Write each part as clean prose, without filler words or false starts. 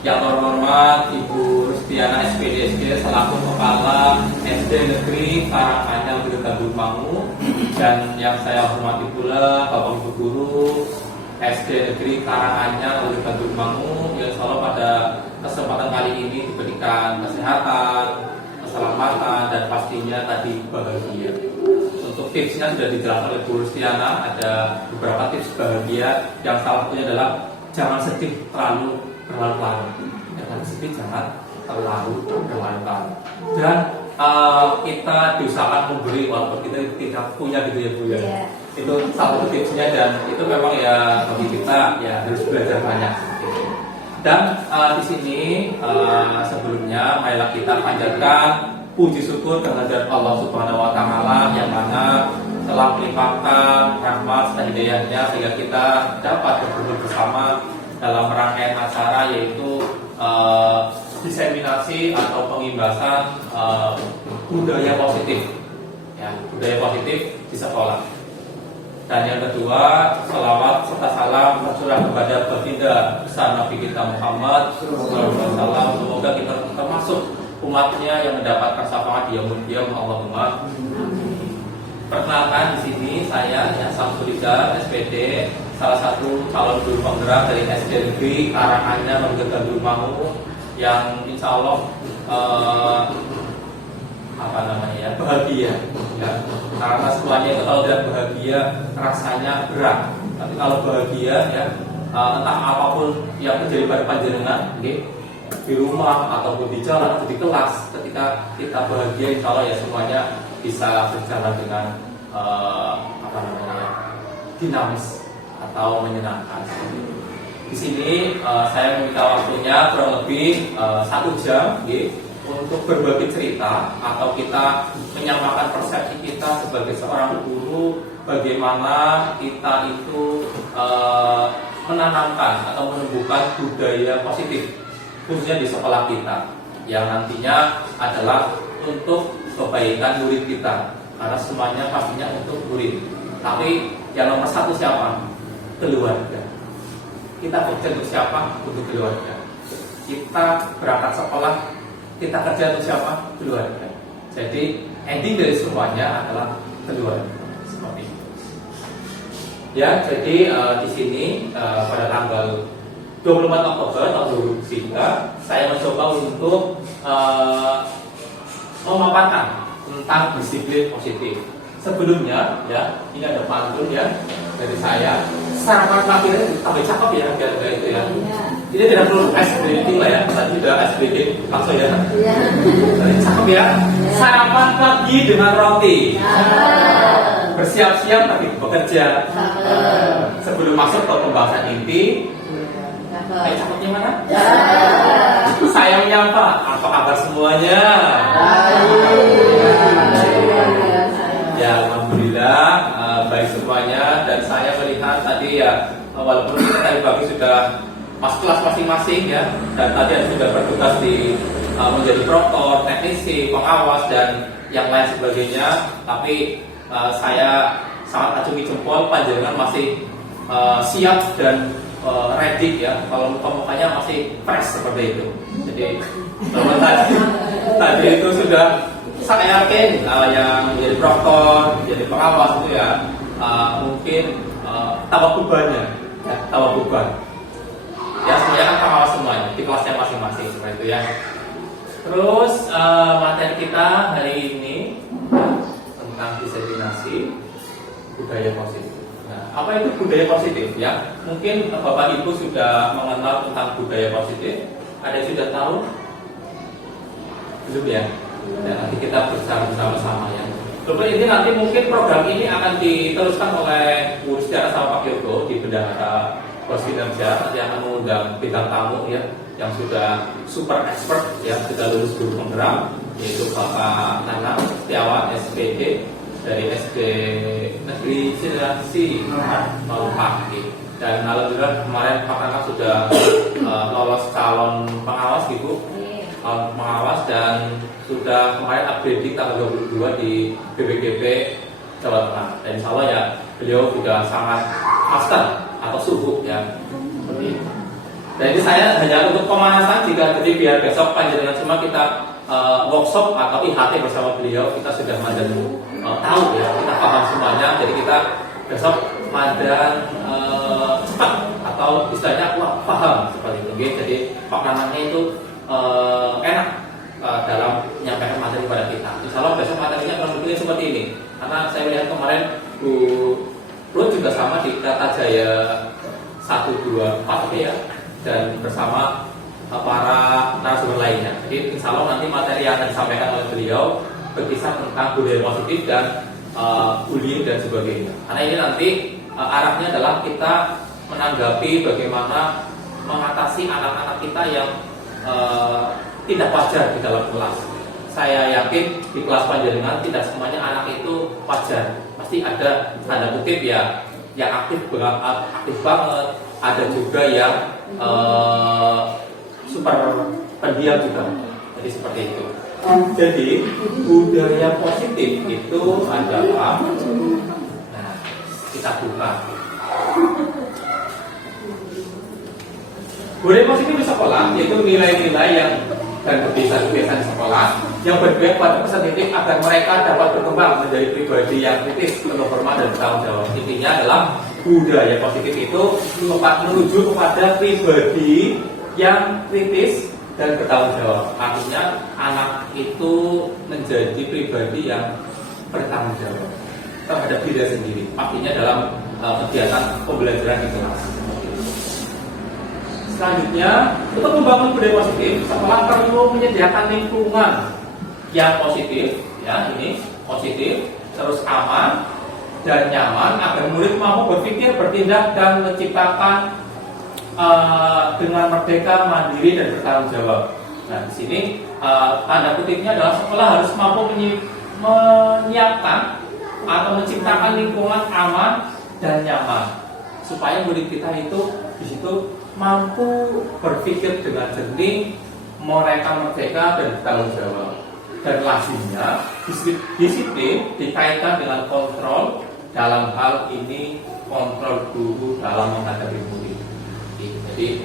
Yang terhormat Ibu Rustiana SPDSD selaku Kepala SD Negeri Karanganyar Gandul Mangu, dan yang saya hormati pula Bapak Ibu Guru SD Negeri Karanganyar Gandul Mangu, yang insya Allah pada kesempatan kali ini diberikan kesehatan, keselamatan, dan pastinya tadi bahagia. Untuk tipsnya sudah dijelaskan oleh Bu Rustiana, ada beberapa tips bahagia yang salah satunya adalah jangan sedih terlalu berlarut-larut. Jangan sedih, jangan terlalu berlarut-larut. Dan kita diusahakan memberi walaupun kita tidak punya gitu ya Bu ya. Yeah. Itu salah satu tipsnya, dan itu memang ya bagi kita ya harus belajar banyak. Dan di sini sebelumnya marilah kita panjatkan puji syukur kehadirat Allah Subhanahu wa Ta'ala yang mana telah melimpahkan rahmat dan hidayahnya sehingga kita dapat berkumpul bersama dalam rangkaian acara yaitu diseminasi atau pengimbasan budaya positif, ya, budaya positif di sekolah. Dan yang kedua, salawat serta salam tercurah kepada baginda besar Nabi kita Muhammad SAW. Semoga kita termasuk umatnya yang mendapatkan syafaat yaumul qiyamah. Allahumma. Perkenalkan, di sini saya Samsulija SPD, salah satu calon guru penggerak dari SD Negeri Karanganyar Gandul Mangu, yang insya Allah bahagia ya. Karena semuanya itu kalau tidak bahagia rasanya berat, tapi kalau bahagia ya entah apapun yang terjadi pada panjenengan okay, di rumah ataupun di jalan atau di kelas, ketika kita bahagia insya Allah ya semuanya bisa berjalan dengan dinamis atau menyenangkan. Di sini saya meminta waktunya kurang lebih 1 jam untuk berbagi cerita atau kita menyamakan persepsi kita sebagai seorang guru, bagaimana kita itu menanamkan atau menumbuhkan budaya positif khususnya di sekolah kita yang nantinya adalah untuk kebaikan murid kita, karena semuanya pastinya untuk murid. Tapi yang nomor 1 siapa? Keluarga. Kita kerja untuk siapa? Untuk keluarga. Kita berangkat sekolah, kita kerja untuk siapa? Keluarga. Jadi ending dari semuanya adalah keluarga. Seperti itu. Ya, jadi di sini pada tanggal 24 Oktober tahun 2003 saya mencoba untuk memaparkan tentang disiplin positif. Sebelumnya ya, ini ada pantun ya dari saya. Sarapan paginya tambah cakep ya, kira-kira itu ya. Ini tidak perlu SBD lah ya, tadi sudah SBD langsung ya. Jadi cakep ya. Sarapan pagi dengan roti. Bersiap-siap pergi bekerja. Sebelum masuk ke pembahasan inti. Cakepnya mana? Saya menyapa, apa kabar semuanya? Ya, alhamdulillah baik semuanya. Dan saya melihat tadi ya, walaupun kita tadi pagi sudah masuk kelas masing-masing ya, dan tadi ada sudah bertugas di menjadi proktor, teknisi, pengawas dan yang lain sebagainya, tapi saya sangat acungi jempol panjenengan masih siap dan ready ya, kalau muka-mukanya masih fresh seperti itu. Jadi tadi itu sudah saya yakin yang menjadi proktor, menjadi pengawas itu ya mungkin tambah bebannya, ya, tambah beban. Ya semuanya kan pengawas semuanya di kelasnya masing-masing seperti itu ya. Terus materi kita hari ini tentang diseminasi budaya positif. Nah, apa itu budaya positif ya? Mungkin Bapak Ibu sudah mengenal tentang budaya positif. Ada yang sudah tahu? Belum ya? Dan nanti kita bersama-sama ya. Kemudian ini nanti mungkin program ini akan diteruskan oleh Bu Rustiana sama Pak Yogo di Bendahara Bersinerja, nanti akan mengundang bintang tamu ya yang sudah super expert ya, sudah lulus guru penggerak, yaitu Bapak Nana Setiawan SPD dari SD Negeri Cilengsi Malupak. Dan alhamdulillah kemarin Pak Nana sudah lolos calon pengawas Ibu, pengawas, dan sudah kemarin upgrading tanggal 22 di BPGP Jawa Tengah. Dan insya Allah ya beliau juga sangat master atau subuh ya seperti itu. Dan ini saya hanya untuk pemanasan, jika jadi biar besok panjenengan semua kita workshop atau IHT bersama beliau, kita sudah madan tahu ya, kita paham semuanya. Jadi kita besok madan cepat atau istilahnya wah, paham seperti itu. Jadi Pak Nanangnya itu enak dalam menyampaikan materi pada kita. Insya Allah besok materinya kurang lebih seperti ini. Karena saya lihat kemarin Bu Ruth juga sama di Data Jaya 124 ya, dan bersama para narasumber lainnya. Jadi insya Allah nanti materi yang akan disampaikan oleh beliau berkisar tentang budaya positif dan bullying dan sebagainya. Karena ini nanti arahnya adalah kita menanggapi bagaimana mengatasi anak-anak kita yang tidak wajar di dalam kelas. Saya yakin di kelas panjenengan tidak semuanya anak itu wajar. Pasti ada tanda kutip ya, yang aktif banget. Ada juga yang super pendiam juga. Jadi seperti itu. Jadi budaya positif itu adalah, nah, kita buka. Budaya positif di sekolah yaitu nilai-nilai yang dan kebiasaan-kebiasaan sekolah yang berpihak pada pesan titik agar mereka dapat berkembang menjadi pribadi yang kritis, penuh hormat dan bertanggung jawab. Intinya adalah budaya positif itu menuju kepada pribadi yang kritis dan bertanggung jawab. Artinya anak itu menjadi pribadi yang bertanggung jawab terhadap diri sendiri. Artinya dalam kegiatan pembelajaran di kelas. Selanjutnya, untuk membangun budaya positif, sekolah perlu menyediakan lingkungan yang positif, ya ini positif, terus aman dan nyaman agar murid mampu berpikir, bertindak dan menciptakan dengan merdeka, mandiri dan bertanggung jawab. Nah, di sini tanda kutipnya adalah sekolah harus mampu menyiapkan atau menciptakan lingkungan aman dan nyaman supaya murid kita itu di situ mampu berpikir dengan jernih, mereka merdeka dan bertanggung jawab. Dan lazimnya disiplin dikaitkan dengan kontrol, dalam hal ini kontrol guru dalam menghadapi murid. Jadi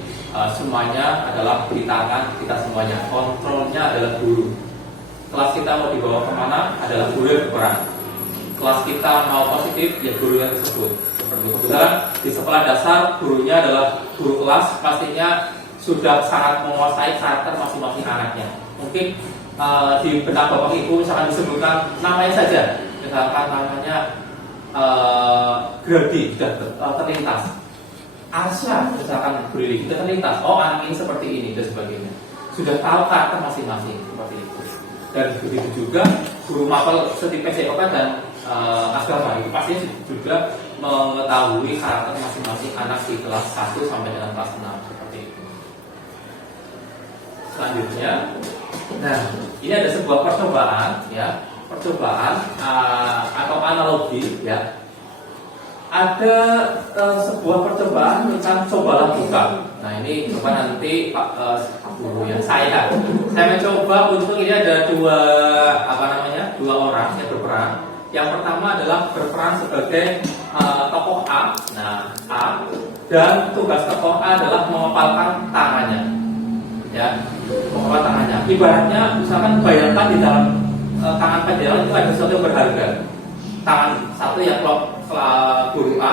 semuanya adalah di tangan kita semuanya. Kontrolnya adalah guru. Kelas kita mau dibawa kemana adalah guru yang berperan. Kelas kita mau positif ya guru yang tersebut. Kebetulan di sekolah dasar gurunya adalah guru kelas, pastinya sudah sangat menguasai karakter masing-masing anaknya. Mungkin di benak bapak ibu misalkan disebutkan namanya saja, misalkan namanya Grady sudah terlintas, Arsya misalkan Brili sudah terlintas, oh anak ini seperti ini dan sebagainya, sudah tahu karakter masing-masing seperti itu. Dan begitu juga guru mapel seperti PCOK dan agama itu pasti juga mengetahui karakter masing-masing anak di kelas 1 sampai dengan kelas 6 seperti itu. Selanjutnya, nah ini ada sebuah percobaan ya, atau analogi ya. Ada sebuah percobaan tentang cobalah buka. Nah ini coba nanti Pak Guru ya, saya mencoba untuk ini ada dua orang yang berperan. Yang pertama adalah berperan sebagai tokoh A. Nah, A, dan tugas tokoh A adalah mengepalkan tangannya. Ya, mengepalkan tangannya. Ibaratnya misalkan bayangkan di dalam tangan panjenengan itu ada sesuatu yang berharga. Tangan satu yang guru A,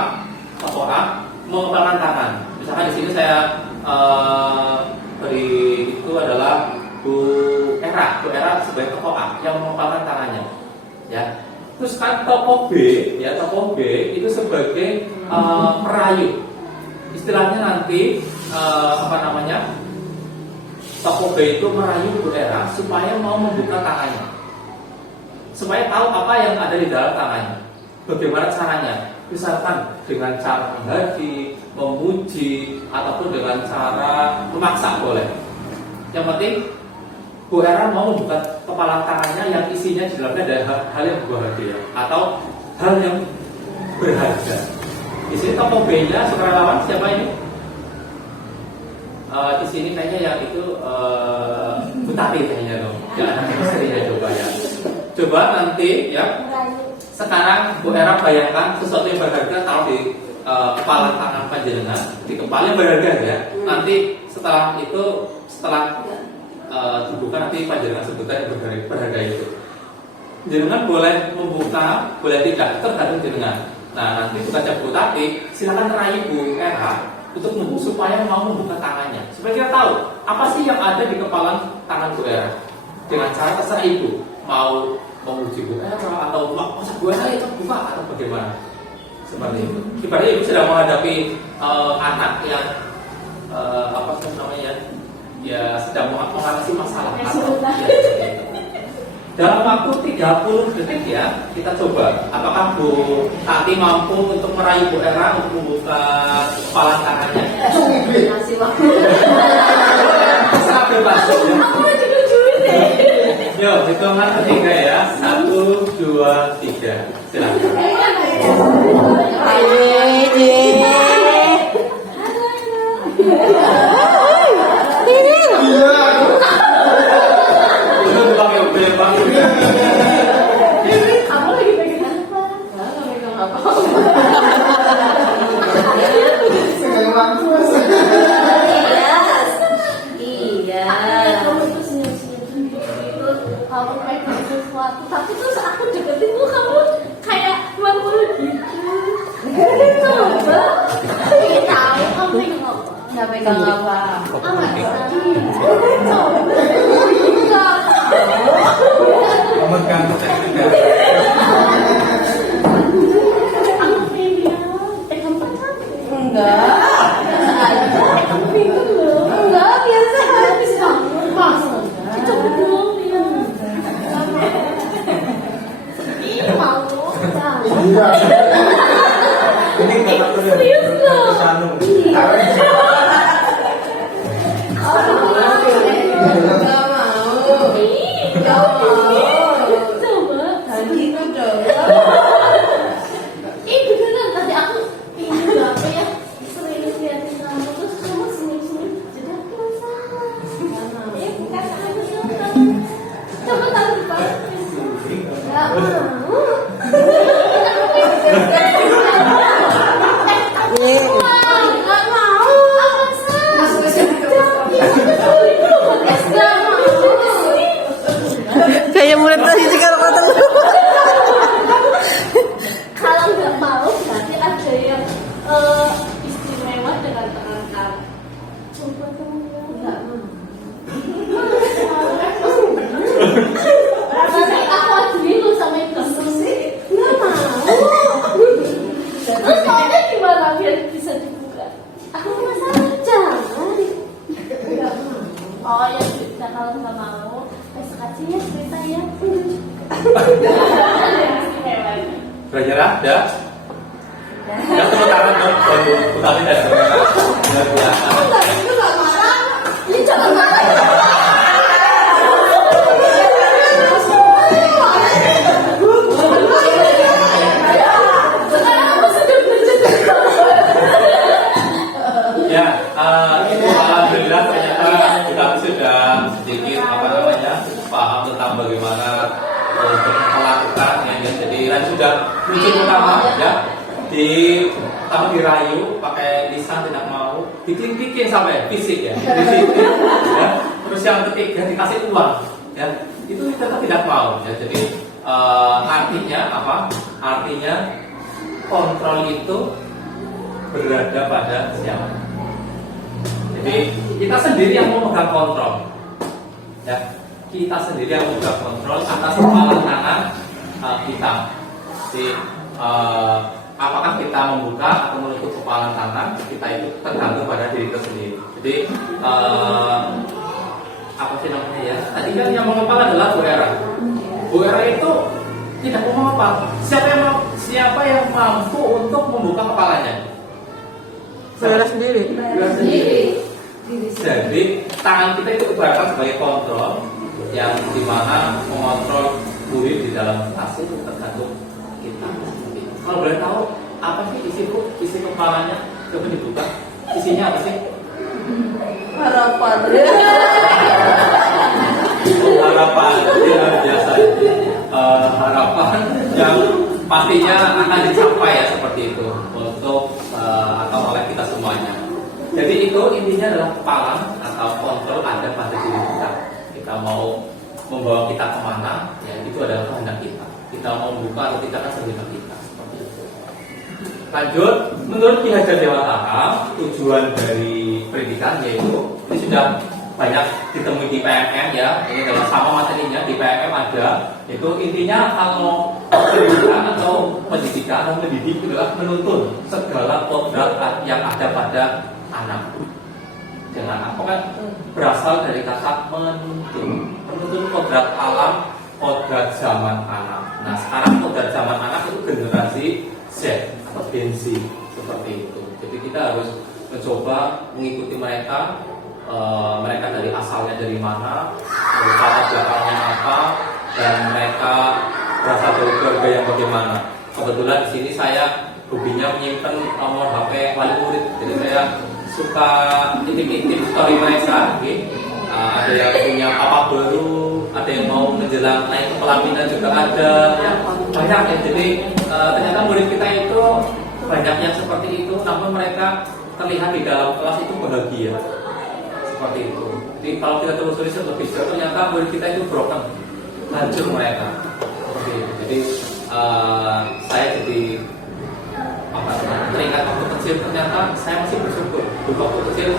tokoh A mengepalkan tangan. Misalkan di sini saya beri itu adalah Bu Era sebagai tokoh A yang mengepalkan tangannya. Ya. Terus kan tokoh B, ya tokoh B itu sebagai perayu. Istilahnya nanti tokoh B itu merayu Bu Era supaya mau membuka tangannya, supaya tahu apa yang ada di dalam tangannya. Bagaimana caranya? Misalkan dengan cara menghaji, memuji, ataupun dengan cara memaksa boleh. Yang penting Bu Era mau membuka kepala tangannya yang isinya di dalamnya ada hal yang berbahagia atau hal yang berharga. Di sini tokoh B-nya sukarelawan siapa ini? Di sini kayaknya yang itu Bu Tati kayaknya dong. Ya anak istrinya coba ya. Coba nanti ya. Sekarang Bu Era bayangkan sesuatu yang berharga taruh di kepala tangan panjenengan, di kepala yang berharga ya. Nanti setelah dibuka nanti panjenengan sebutkan berharga itu. Jenengan boleh membuka, boleh tidak, tergantung jenengan. Nah, nanti bukan Bu Tati, silakan rayu Bu Era untuk supaya mau membuka tangannya. Supaya kita tahu apa sih yang ada di kepala tangan Bu Era. Dengan cara terserah Ibu mau memuji Bu Era atau masa Bu Era itu buka atau bagaimana. Seperti itu. Ibaratnya Ibu sedang menghadapi anak yang apa namanya? Ya sedang mengatasi masalah. Dalam waktu 30 detik ya, kita coba. Apakah Bu Tati mampu untuk merayu Bu Era untuk membuka kepala tangannya? Masih waktu. Sangat bebas. Aku lagi lucuin deh. Yuk, hitungan ketiga ya. 1, 2, 3. Silakan. Kamu lagi pegang apa? Nggak pegang apa. Iya. Kamu itu senyum-senyum gitu. Kamu pegang sesuatu, tapi terus aku deketin tuh kamu kayak malu gitu. Coba. Ingin tahu kamu pegang apa? Nggak pegang apa. Amat. Coba. Kamu kan juga. Aku pengen pegang pacar. Enggak. Kamu bingung loh. Enggak, biasa habis bangun. Masa? Coba dong dia. Ih, malu. Iya. Ini kata Serius loh. Kayak mulut tadi sih kalau kata lu. Kalau nggak mau berarti ada yang istimewa dengan tangan kamu. Coba kamu nggak mau. Nanti aku ajuin lu sama ibu sih. Nggak mau. Terus maunya gimana biar bisa dibuka? Aku penasaran. Jangan. Nggak mau. Oh ya sudah, kalau nggak mau besok aja ya cerita ya. Belajar ada? Ya tepuk tangan dong. Bu Tati dan Bu Era. Luar biasa. Itu nggak marah. Ini jangan marah. Sekarang aku sudah bercerita. Ya, itu alhamdulillah ternyata kita sudah sedikit paham tentang bagaimana untuk melakukan ya. Jadi Ran sudah kunci pertama ya pertama dirayu pakai lisan tidak mau, bikin sampai fisik ya. Terus yang ketiga dikasih uang ya, itu tetap tidak mau ya. Jadi artinya apa? Artinya kontrol itu berada pada siapa? Jadi kita sendiri yang memegang kontrol, ya kita sendiri yang memegang kontrol atas kepala tangan kita. Jadi apakah kita membuka atau menutup kepala tangan kita itu tergantung pada diri kita sendiri. Jadi apa sih namanya ya? Tadi kan yang mengepal adalah Bu Era. Bu Era itu tidak mau mengepal. Siapa yang mampu untuk membuka kepalanya? Saudara sendiri. Jadi tangan kita itu ibaratkan sebagai kontrol yang dimana mengontrol fluid di dalam tas itu tergantung kita. Kalau boleh tahu apa sih isi kepalanya? Coba dibuka. Isinya apa sih? Harapan. Harapan ya, biasa. Harapan yang pastinya akan dicapai ya seperti itu untuk atau oleh kita semuanya. Jadi itu intinya adalah kepala atau kontrol ada pada diri kita. Kita mau membawa kita kemana, ya itu adalah kehendak kita. Kita mau membuka atau tidak kan kehendak kita. Seperti itu. Lanjut, menurut Ki Hajar Dewantara, tujuan dari pendidikan yaitu ini sudah banyak ditemui di PMM ya. Ini adalah sama materinya di PMM ada. Itu intinya kalau pendidikan atau pendidikan atau mendidik adalah menuntun segala kodrat yang ada pada anak. Dengan apa kan berasal dari kata menuntun kodrat alam, kodrat zaman anak. Nah sekarang kodrat zaman anak itu generasi Z atau Gen Z seperti itu. Jadi kita harus mencoba mengikuti mereka. Mereka dari asalnya dari mana, dari latar belakangnya apa, dan mereka berasal dari keluarga yang bagaimana. Kebetulan di sini saya hobinya menyimpan nomor HP wali murid, jadi saya suka intip-intip story mereka. Okay? Ada yang punya papa baru, ada yang mau menjelang naik ke pelaminan juga ada, ya, banyak ya. Jadi ternyata murid kita itu banyak yang seperti itu, namun mereka terlihat di dalam kelas itu bahagia. Seperti itu. Jadi kalau kita telusuri lebih jauh ternyata murid kita itu broken, hancur mereka. Seperti itu. Jadi saya jadi teringat waktu kecil ternyata saya masih bersyukur. Dulu waktu kecil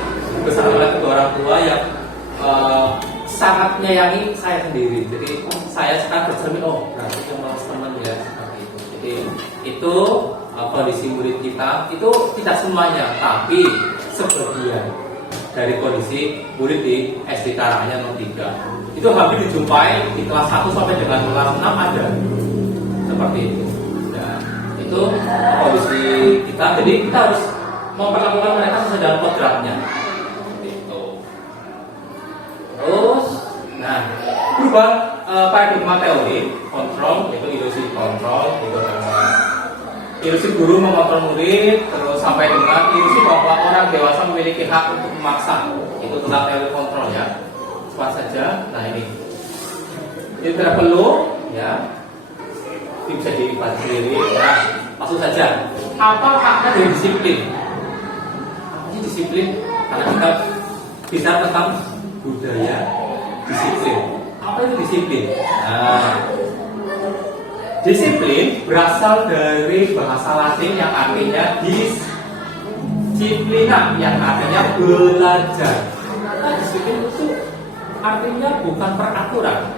besar oleh kedua orang tua yang sangat menyayangi saya sendiri. Jadi saya sekarang bercermin, oh berarti cuma teman ya seperti itu. Jadi itu kondisi murid kita itu tidak semuanya, tapi sebagian dari kondisi murid di SD Karanganyar 03 itu hampir dijumpai di kelas 1 sampai dengan kelas 6 ada seperti itu. Nah, itu kondisi kita. Jadi kita harus memperlakukan mereka sesuai dengan kodratnya. Seperti itu. Terus, nah berubah paradigma teori kontrol yaitu ilusi kontrol itu ilusi guru mengontrol murid, terus sampai dengan ilusi bahwa orang dewasa memiliki hak untuk memaksa. Itu tentang teori kontrol ya. Cepat saja. Nah ini tidak perlu ya. Ini bisa dilihat sendiri. Nah, langsung saja. Apa makna dari disiplin? Apa sih disiplin? Karena kita bicara tentang budaya disiplin. Apa itu disiplin? Nah, disiplin berasal dari bahasa Latin yang artinya disiplina, yang artinya belajar. Nah, disiplin itu artinya bukan peraturan,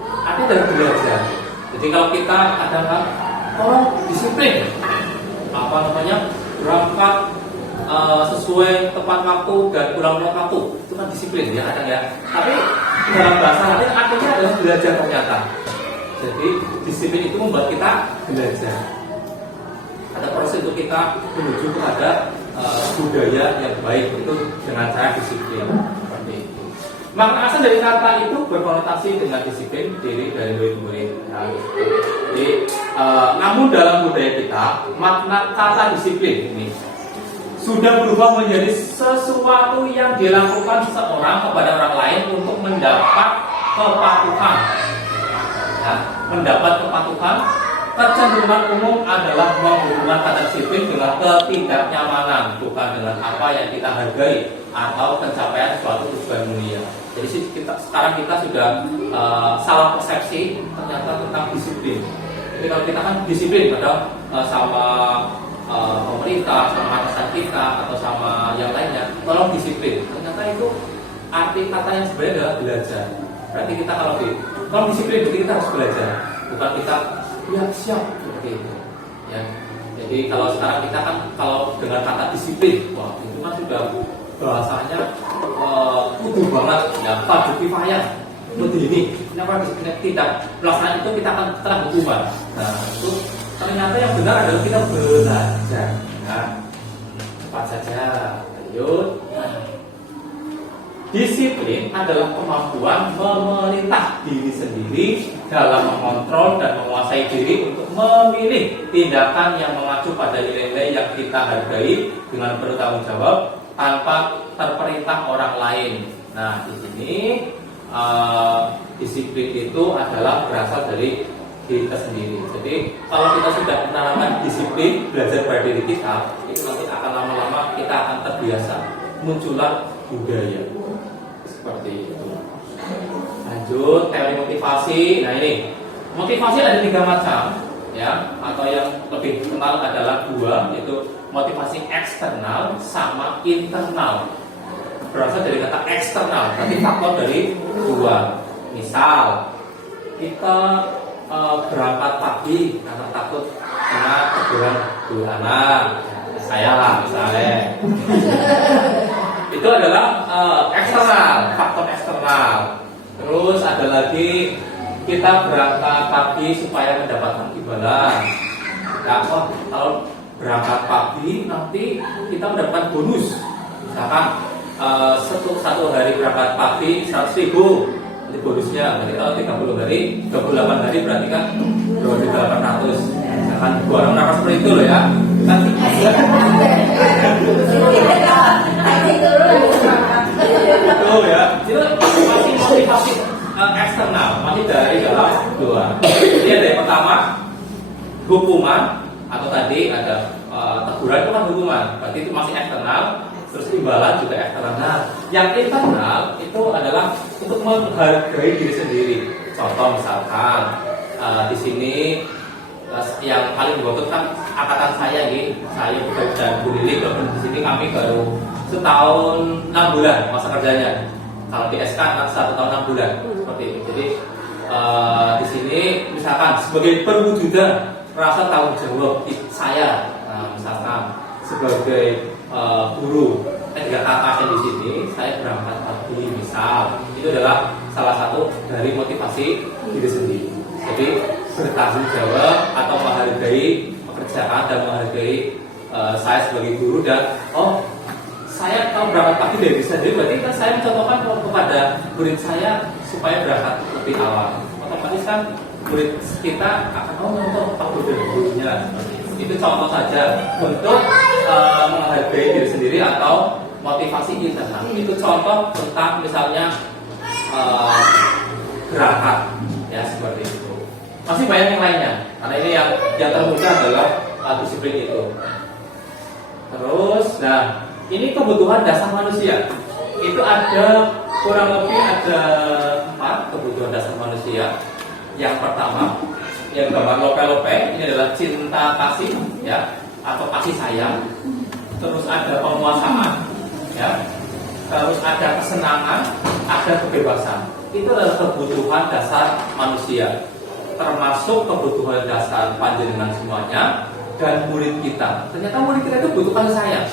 artinya dari belajar. Jadi kalau kita adalah orang disiplin, apa namanya, berangkat sesuai tepat waktu dan pulang tepat waktu, itu kan disiplin ya, ada ya. Tapi dalam bahasa Latin artinya adalah belajar ternyata. Jadi disiplin itu membuat kita belajar. Ada proses untuk kita menuju kepada budaya yang baik itu dengan cara disiplin. Seperti itu. Makna asal dari kata itu berkonotasi dengan disiplin diri dari murid-murid. Nah, jadi, namun dalam budaya kita makna kata disiplin ini sudah berubah menjadi sesuatu yang dilakukan seseorang kepada orang lain untuk mendapat kepatuhan. Ya, mendapat kepatuhan. Kecenderungan umum adalah menghubungkan kata disiplin dengan ketidaknyamanan, bukan dengan apa yang kita hargai atau pencapaian suatu tujuan mulia. Jadi sekarang kita sudah salah persepsi ternyata tentang disiplin. Jadi kalau kita kan disiplin padahal sama pemerintah, sama atasan kita atau sama yang lainnya, tolong disiplin. Ternyata itu arti kata yang sebenarnya adalah belajar. Berarti kita kalau disiplin berarti kita harus belajar, bukan kita ya siap seperti itu. Ya. Jadi kalau sekarang kita kan kalau dengan kata disiplin, wah itu kan sudah bahasanya kudu banget, ya wajib kifayah. Seperti ini, kenapa disiplin tidak pelaksanaan itu kita akan kena hukuman. Nah itu ternyata yang benar adalah kita belajar. Nah, cepat saja, lanjut. Disiplin adalah kemampuan memerintah diri sendiri dalam mengontrol dan menguasai diri untuk memilih tindakan yang mengacu pada nilai-nilai yang kita hargai dengan bertanggung jawab tanpa terperintah orang lain. Nah, di sini disiplin itu adalah berasal dari diri kita sendiri. Jadi kalau kita sudah menerapkan disiplin belajar pada diri kita, itu nanti akan lama-lama kita akan terbiasa, muncullah budaya seperti itu. Lanjut teori motivasi. Nah ini motivasi ada 3 macam ya, atau yang lebih kenal adalah 2, yaitu motivasi eksternal sama internal. Berasal dari kata eksternal, tapi faktor dari 2. Misal kita berangkat pagi karena takut kena teguran guru anak, saya lah misalnya. Itu adalah eksternal, faktor eksternal. Terus ada lagi kita berangkat pagi supaya mendapatkan imbalan. Nah, kalau berangkat pagi nanti kita mendapatkan bonus. Misalkan satu hari berangkat pagi 100.000, nanti bonusnya. Nanti kalau 30 hari, 38 hari berarti kan 2.800. Misalkan orang nafas seperti itu loh ya. Nanti itu ya, itu masih motivasi eksternal, masih dari dalam 2. Jadi ada yang pertama hukuman, atau tadi ada teguran itu kan hukuman, berarti itu masih eksternal. Terus imbalan juga eksternal. Nah, yang internal itu adalah untuk menghargai diri sendiri. Contoh misalkan di sini yang paling dibutuhkan kan angkatan saya nih, saya dan Bu Lili. Kalau di sini kami baru setahun 6 bulan masa kerjanya. Kalau di SK 1 tahun 6 bulan seperti itu. Jadi di sini misalkan sebagai perwujudan rasa tanggung jawab saya, misalkan sebagai guru ketika kakaknya di sini, saya berangkat pagi misal, itu adalah salah satu dari motivasi diri sendiri. Jadi bertanggung jawab atau menghargai pekerjaan dan menghargai saya sebagai guru, dan saya kalau berangkat pagi dari diri sendiri, berarti kan saya mencontohkan kepada murid saya supaya berangkat lebih awal. Otomatis kan murid kita akan mencontoh Pak Guru dan gurunya. Itu contoh saja untuk menghargai diri sendiri atau motivasi internal. Itu contoh tentang misalnya gerakan ya, seperti itu. Masih banyak yang lainnya, karena ini yang termudah adalah disiplin itu. Terus, nah ini kebutuhan dasar manusia. Itu ada kurang lebih ada 4 kebutuhan dasar manusia. Yang pertama, yang gambar lope-lope ini adalah cinta kasih ya, atau kasih sayang. Terus ada penguasaan ya. Terus ada kesenangan, ada kebebasan. Itu adalah kebutuhan dasar manusia. Termasuk kebutuhan dasar panjenengan semuanya dan murid kita. Ternyata murid kita itu butuh kasih sayang.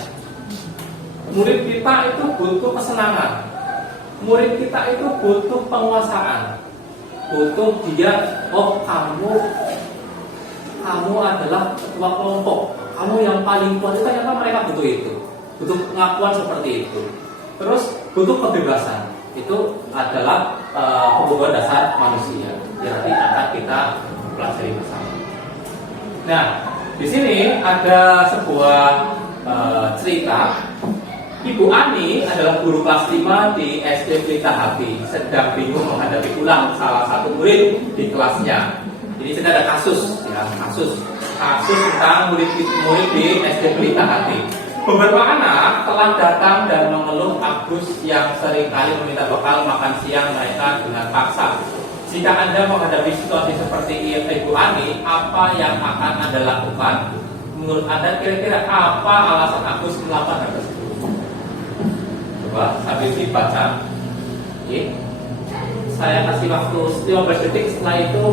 Murid kita itu butuh kesenangan. Murid kita itu butuh penguasaan. Butuh dia, kamu adalah ketua kelompok, kamu yang paling kuat. Itu ternyata mereka butuh itu, butuh pengakuan seperti itu. Terus butuh kebebasan. Itu adalah kebutuhan dasar manusia yang nanti akan kita pelajari bersama. Nah, di sini ada sebuah cerita. Ibu Ani adalah guru kelas 5 di SD Pelita Hati, sedang bingung menghadapi ulang salah satu murid di kelasnya. Jadi sedang ada kasus tentang murid di SD Pelita Hati. Beberapa anak telah datang dan mengeluh Agus yang seringkali meminta bekal makan siang mereka dengan paksa. Jika Anda menghadapi situasi seperti ini, Ibu Ani, apa yang akan Anda lakukan? Menurut Anda kira-kira apa alasan Agus melakukan hal tersebut? Coba sambil dibaca. Oke. Saya kasih waktu 15 detik. Setelah itu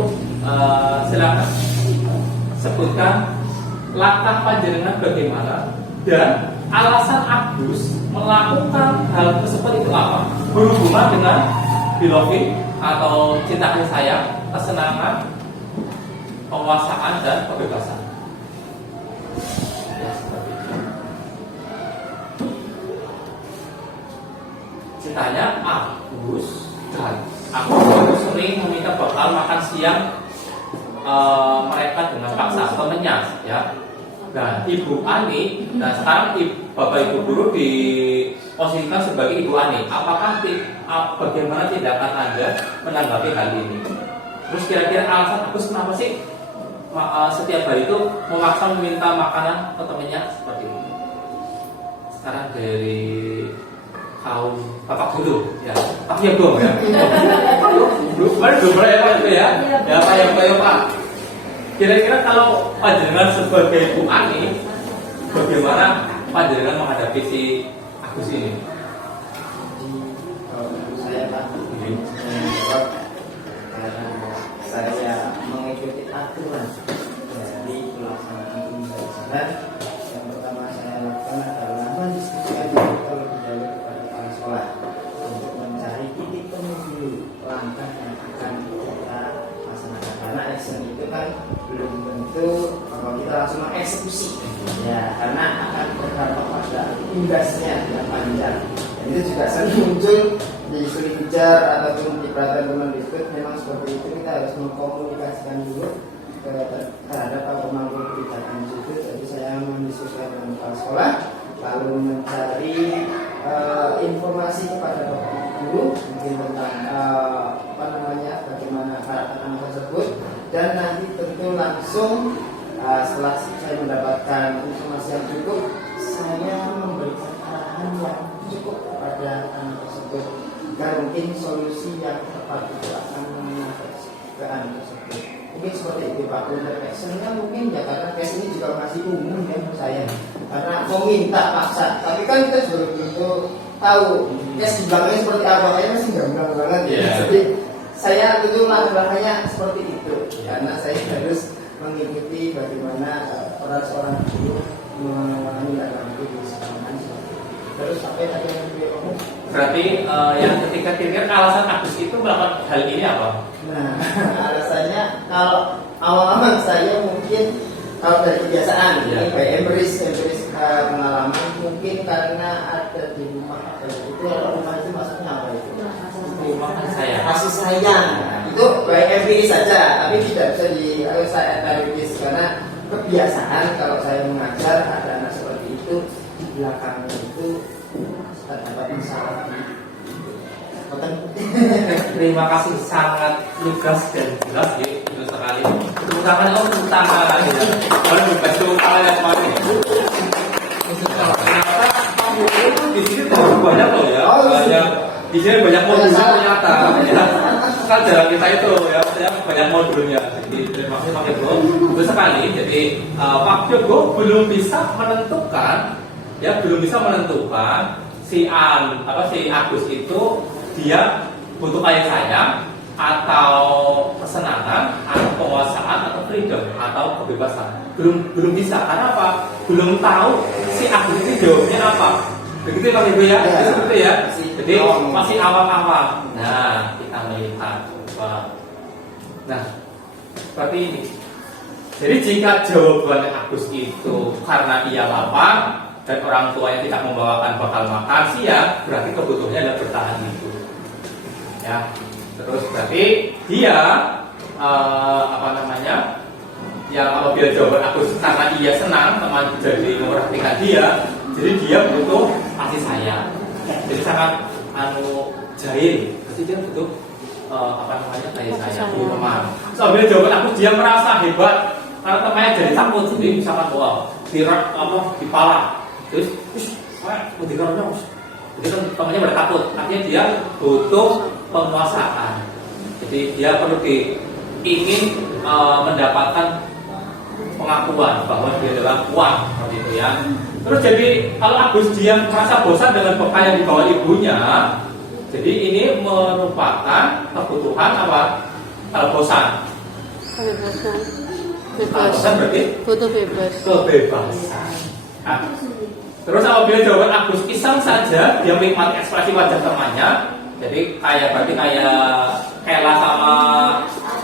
silakan sebutkan langkah panjenengan bagaimana dan alasan Agus melakukan hal tersebut itu apa? Berhubungan dengan biologi atau cinta kasih sayang, kesenangan, penguasaan dan kebebasan. Ceritanya Agus sering meminta bekal makan siang mereka dengan paksa atau menyas ya. Nah, Ibu Ani, nah sekarang Bapak Ibu guru diposisikan sebagai Ibu Ani. Apakah bagaimana tindakan Anda menanggapi hal ini? Terus kira-kira alasan Agus kenapa sih setiap hari itu memaksa meminta makanan ke temannya seperti ini? sekarang dari kaum bapak guru ya, Pak Yogo ya. Belum boleh ya Pak itu ya. Ya Pak Yogo ya Pak. Kira-kira kalau panjenengan sebagai Bu Ani, bagaimana panjenengan menghadapi si Agus ini? Kalau menurut saya Pak, jawab karena saya mengikuti aturan dari pelaksanaan pembelajaran. Yang pertama saya lakukan adalah mendiskusikan terlebih dahulu kepada kepala sekolah untuk mencari titik temu dulu langkah yang akan kita laksanakan. Karena action itu kan belum tentu kalau kita langsung mengeksekusi, ya karena akan berdampak pada imbasnya yang panjang. Dan itu juga sering muncul di studi ujar ataupun di peraturan Kemendikbud. Memang seperti itu, kita harus mengkomunikasikan dulu terhadap kemampu kebijakan itu. Jadi saya mendiskusikan dengan kepala sekolah, lalu mencari informasi kepada bapak guru mungkin tentang bagaimana karakter anak tersebut, dan nanti tentu langsung setelah saya mendapatkan informasi yang cukup, saya memberikan arahan yang cukup kepada anak tersebut agar mungkin solusi yang tepat itu akan mengatur ke anak tersebut. Mungkin seperti itu Pak. Untuk actionnya mungkin ya, karena case ini juga masih umum ya menurut saya, karena meminta paksa, tapi kan kita juga belum tentu tahu case di belakangnya seperti apa, kayaknya masih gamblang banget ya. Jadi saya tentu langkahnya seperti itu, karena saya harus mengikuti bagaimana orang guru menindaklanjuti di sekolah. Terus apa yang tadi yang diomong? Berarti yang ketika kira-kira alasan Agus itu melakukan hal ini apa? Nah, alasannya kalau awal-awal saya mungkin kalau dari kebiasaan, ini by empiris pengalaman, mungkin karena ada di rumah apa itu, kalau rumah itu maksudnya apa itu? Rumah saya. Kasih sayang. Nah, itu by empiris saja, tapi tidak bisa saya analisis karena kebiasaan kalau saya mengajar ada anak seperti itu di belakangnya itu terdapat masalah di Terima kasih, sangat lugas dan jelas ya, itu sekali. Tepuk tangan, tepuk tangan ya. Boleh membantu tangan yang kemarin. Ternyata di sini banyak loh ya, banyak. Di sini banyak modulnya ternyata. Ya. Kan jarang kita itu ya, banyak modulnya. Jadi terima kasih Pak Yogo. Betul sekali. Jadi Pak Yogo belum bisa menentukan, ya belum bisa menentukan si Agus itu dia butuh kasih sayang atau kesenangan atau penguasaan atau freedom atau kebebasan. Belum bisa, karena apa? Belum tahu si Agus itu jawabnya apa. Begitu Pak Ibu ya, seperti ya. Jadi masih awam-awam. Nah, kita melihat coba. Nah, seperti ini. Jadi jika jawaban Agus itu karena ia lapar dan orang tuanya tidak membawakan bekal makan siang, berarti kebutuhannya adalah bertahan hidup. Ya, terus berarti dia yang apabila jawaban Agus karena ia senang teman jadi memperhatikan dia, jadi dia butuh kasih sayang. Jadi sangat jahil, pasti dia butuh kasih sayang di teman. Apabila jawaban Agus dia merasa hebat karena temannya jadi takut, jadi misalkan di pala, terus mau dikarungnya, jadi kan temannya bertakut, artinya dia butuh penguasaan. Jadi dia perlu ingin mendapatkan pengakuan bahwa dia adalah kuat, seperti itu ya. Terus jadi kalau Agus dia merasa bosan dengan bekal yang dibawa ibunya, jadi ini merupakan kebutuhan apa? Kalau bosan. Bosan berarti butuh bebas. Kebebasan. Nah, terus apabila jawaban Agus iseng saja, dia menikmati ekspresi wajah temannya. Jadi berarti kayak Kela sama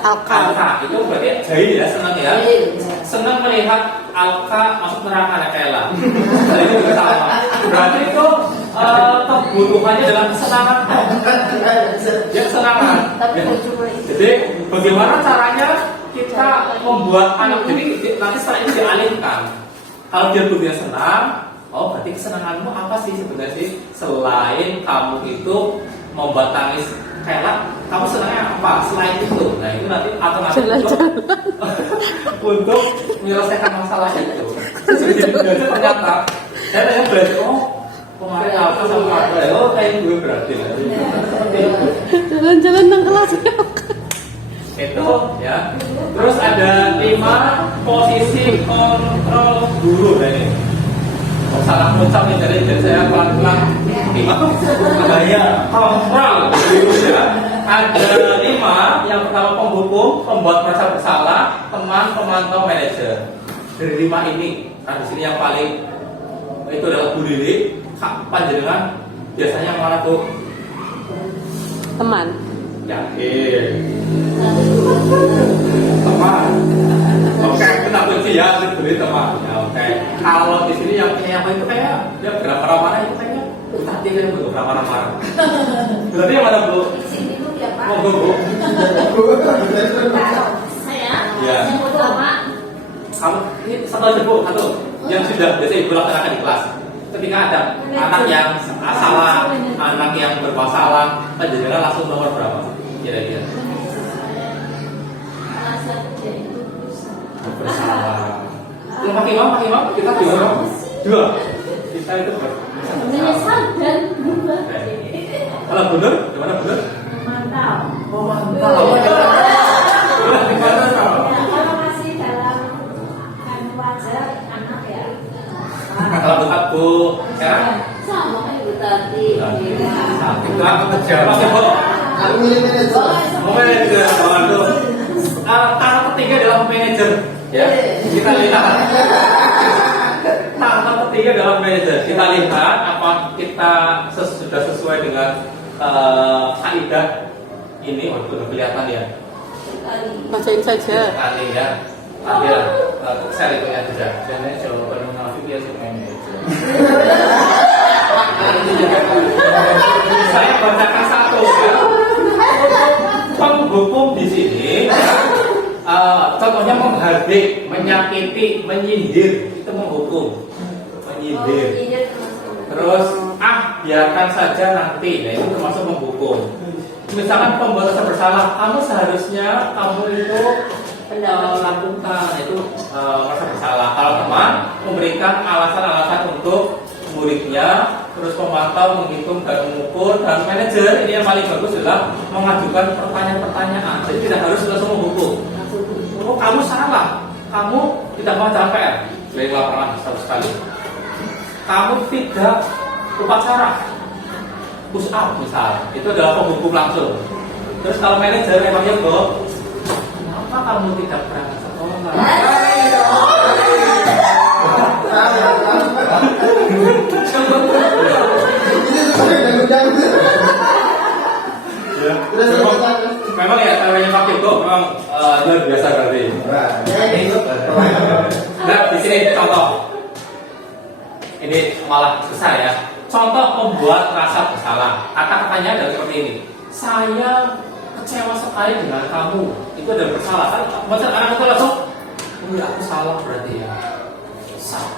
Alka itu berarti jahil ya, senang ya, senang melihat Alka masuk neraka Kela. Jadi itu juga sama. Berarti itu kebutuhannya dalam kesenangan. Ya kesenangan. Jadi bagaimana caranya kita membuat anak, jadi nanti setelah ini dialihkan. Kalau dia butuhnya senang, berarti kesenanganmu apa sih sebenarnya sih selain kamu itu membuat tangis Kela, kamu senangnya apa selain itu? Nah itu nanti alternatif untuk menyelesaikan masalah itu. Jadi belajar ternyata saya belajar Kemarin apa sama apa ya? Oh, kayak gue berarti lah. Jalan-jalan nang kelas. Itu ya. Terus ada 5 posisi kontrol guru ini. Salah ngucap nih, jadi saya pelan-pelan. 5 gaya kontrol guru ya. Ada 5. Yang pertama penghukum, pembuat merasa bersalah, teman, pemantau, manajer. Dari 5 ini, nah di sini yang paling itu adalah Bu Lili. Panjenengan biasanya yang mana Bu? Teman. Yakin. Teman. Oke, kita kunci ya, beli teman. Ya, oke. Kalau di sini yang punya apa itu kayak dia berapa marah itu kayaknya tadi kan Bu berapa marah. Berarti yang mana Bu? Di sini tuh ya Pak. Oh, Bu. Saya Ya. yang pertama Kamu ini satu aja Bu, satu. Yang sudah biasa Ibu laksanakan di kelas. Ketika ada anak yang salah, anak yang bermasalah, panjenengan langsung nomor berapa? Kira-kira. Bersalah. Yang pakai imam, kita dua. Kita itu menyesal dan berubah. kalau bener, gimana bener? Mantap. Oh mantap. Kalau masih dalam kan wajar anak ya. Kalau bukan Bu, sekarang Sama kayak Bu tadi. itu aku kejar Mas Bu. Aku milih manajer. Manajer, waduh. Tahap ketiga dalam manajer, ya. Kita lihat. Tahap ketiga dalam manajer. Kita lihat apa kita sudah sesuai dengan kaidah ini. Oh, sudah kelihatan ya. Bacain saja. Sekali ya. Ambil share itu ya sudah. Dan jawaban munafik ya sudah manajer. Saya bacakan satu ya. Penghukum di sini ya, contohnya menghardik, menyakiti, menyindir itu menghukum, menyindir. Terus biarkan saja nanti, nah itu termasuk menghukum. Misalkan pembuat rasa bersalah, kamu seharusnya kamu itu lakukan itu merasa bersalah. Kalau teman memberikan alasan-alasan untuk muridnya, terus memantau, menghitung dan mengukur, dan manajer ini yang paling bagus adalah mengajukan pertanyaan-pertanyaan. Jadi tidak harus langsung menghukum. Oh kamu salah, kamu tidak mau capek, jadi laporan sekali. Kamu tidak upacara, push up misal, itu adalah penghukum langsung. Terus kalau manajer memangnya kok, kenapa kamu tidak berangkat sekolah? Memang ya caranya Pak Yoko memang luar biasa berarti. Nah di sini contoh, ini malah besar ya. Contoh membuat rasa bersalah. Kata-katanya adalah seperti ini. Saya kecewa sekali dengan kamu. Itu adalah bersalah. Kan maksud anak itu langsung, oh ya aku salah berarti ya.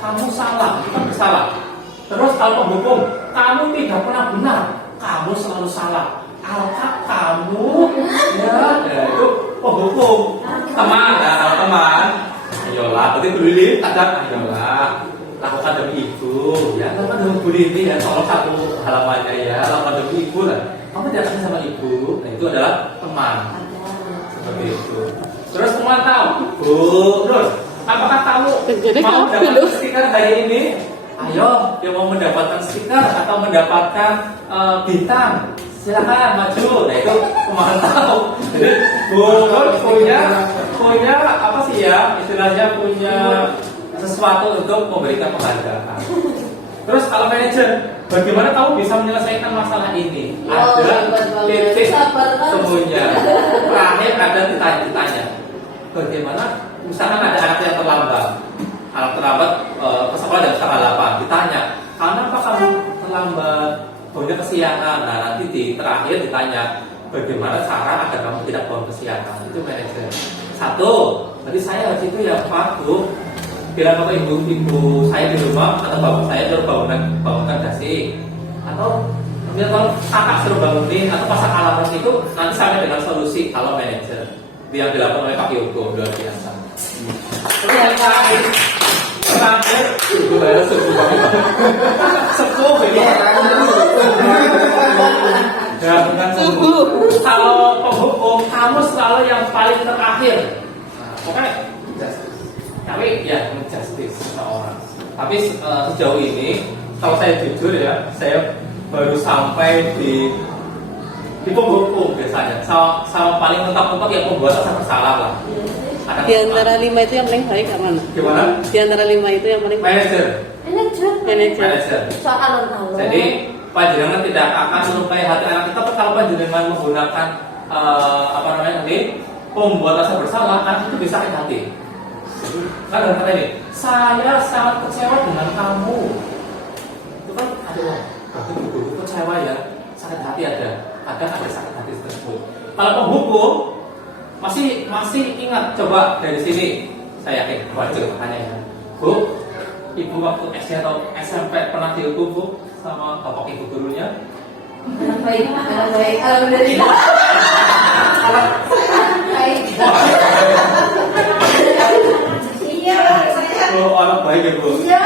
Kamu salah, kita bersalah. Terus kalau penghukum, kamu tidak pernah benar, kamu selalu salah. Alka kamu, ya itu penghukum. Teman, teman. Ayolah, berarti Bu Lili, kadang ayolah. Lakukan demi ibu, ya. Lakukan demi Bu Lili ya. Tolong satu halamannya ya. Lakukan demi ibu lah. Kamu tidak akan sama ibu. Nah itu adalah teman. Seperti itu. Terus teman tahu, terus. Apakah kamu mau mendapatkan stiker hari ini? Ayo, yang mau mendapatkan stiker atau mendapatkan bintang, silakan maju. Nah itu pemantau. Jadi punya apa sih ya? Istilahnya punya sesuatu untuk memberikan penghargaan. Terus kalau manajer, bagaimana kamu bisa menyelesaikan masalah ini? Ada titik temunya. Terakhir ada ditanya. Bagaimana? Misalkan ada anak yang terlambat ke sekolah jam 7:30, ditanya, kenapa kamu terlambat? Pokoknya kesiangan. Nah nanti di terakhir ditanya, bagaimana cara agar kamu tidak bangun kesiangan? Itu manajer. Satu, tadi saya waktu itu ya Pak Bu, bilang ke ibu saya di rumah atau bapak saya suruh bangunkan dasi, atau kalau kakak suruh bangunin atau pasang alarm itu nanti sampai dengan solusi kalau manajer yang dilakukan oleh Pak Yogo luar biasa. Terus yang terakhir, ibu saya sepuh banget. Sepuh ini. adil. Nah, pokoknya justice. Tapi ya justice seseorang. Tapi sejauh ini kalau saya jujur ya, saya baru sampai di pembuku biasanya. Sama paling mentok-mentok ya pembuat rasa bersalah lah. Ada Di antara 5 itu yang paling baik yang mana? gimana? Di antara 5 itu yang paling baik. Manajer. Manajer. Soal alon-alon. Jadi panjenengan tidak akan melukai hati anak kita kalau panjenengan menggunakan apa namanya tadi pembuat rasa bersalah, anak itu bisa sakit hati. Kan ada kata ini, saya sangat kecewa dengan kamu. Itu kan aduh, berarti guru kecewa ya, sakit hati ada sakit hati tersebut. Kalau penghukum masih ingat, coba dari sini saya yakin wajar makanya ya. Bu, ibu waktu SD atau SMP pernah dihukum Bu sama bapak ibu gurunya? Baik, alhamdulillah. Baik. Iya, saya. Oh, anak baik ya Bu. Iya.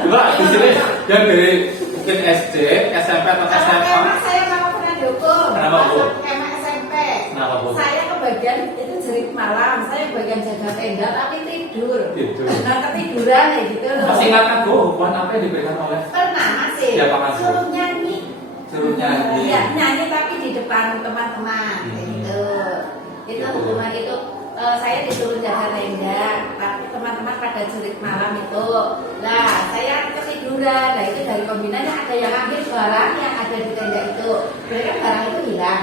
Coba di sini yang dari mungkin SD, SMP atau SMA. Saya nggak pernah dihukum. Kenapa, Bu? Kemak SMP. Kenapa, Bu? Saya kebagian itu jerit malam. Saya bagian jaga tenda tapi tidur. Tidur. Nah ketiduran ya gitu loh. Masih ingat kan Bu hukuman apa yang diberikan oleh Pernah masih. Siapa, Mas? Suruh nyanyi. suruh nyanyi? Iya nyanyi tapi di depan teman-teman. Gitu. Itu hukuman itu. Saya disuruh jaga tenda, tapi teman-teman pada jerit malam itu. Lah, saya ketiduran. Nah, itu dari kombinannya ada yang ambil barang yang ada di tenda itu. Berarti kan barang itu hilang.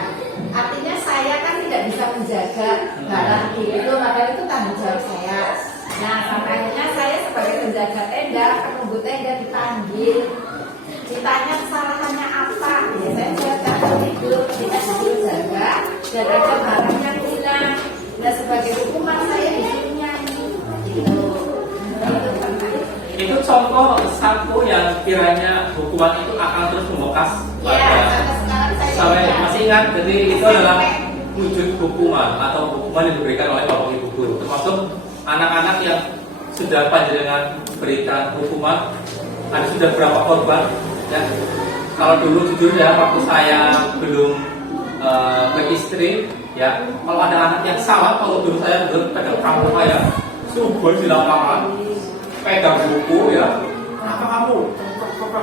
Artinya saya kan tidak bisa menjaga barang itu, maka itu tanggung jawab saya. Nah, sampai akhirnya saya sebagai penjaga tenda, penunggu tenda dipanggil. Ditanya kesalahannya apa? Ya, saya jawab tidur, kita disuruh jaga, dan ada barang yang hilang. Nah, sebagai hukuman saya disuruh nyanyi. Gitu. Itu contoh satu yang kiranya hukuman itu akan terus membekas Ya, sampai sekarang saya sampai ingat. masih ingat. Jadi itu adalah wujud hukuman atau hukuman yang diberikan oleh bapak ibu guru, termasuk anak-anak yang sudah panjenengan berikan hukuman. Ada sudah berapa korban? Ya, kalau dulu jujur ya, waktu saya belum beristri, ya, kalau ada anak yang salah, kalau dulu saya dulu pegang pramuka ya, subur di lapangan, pegang buku ya, kenapa kamu?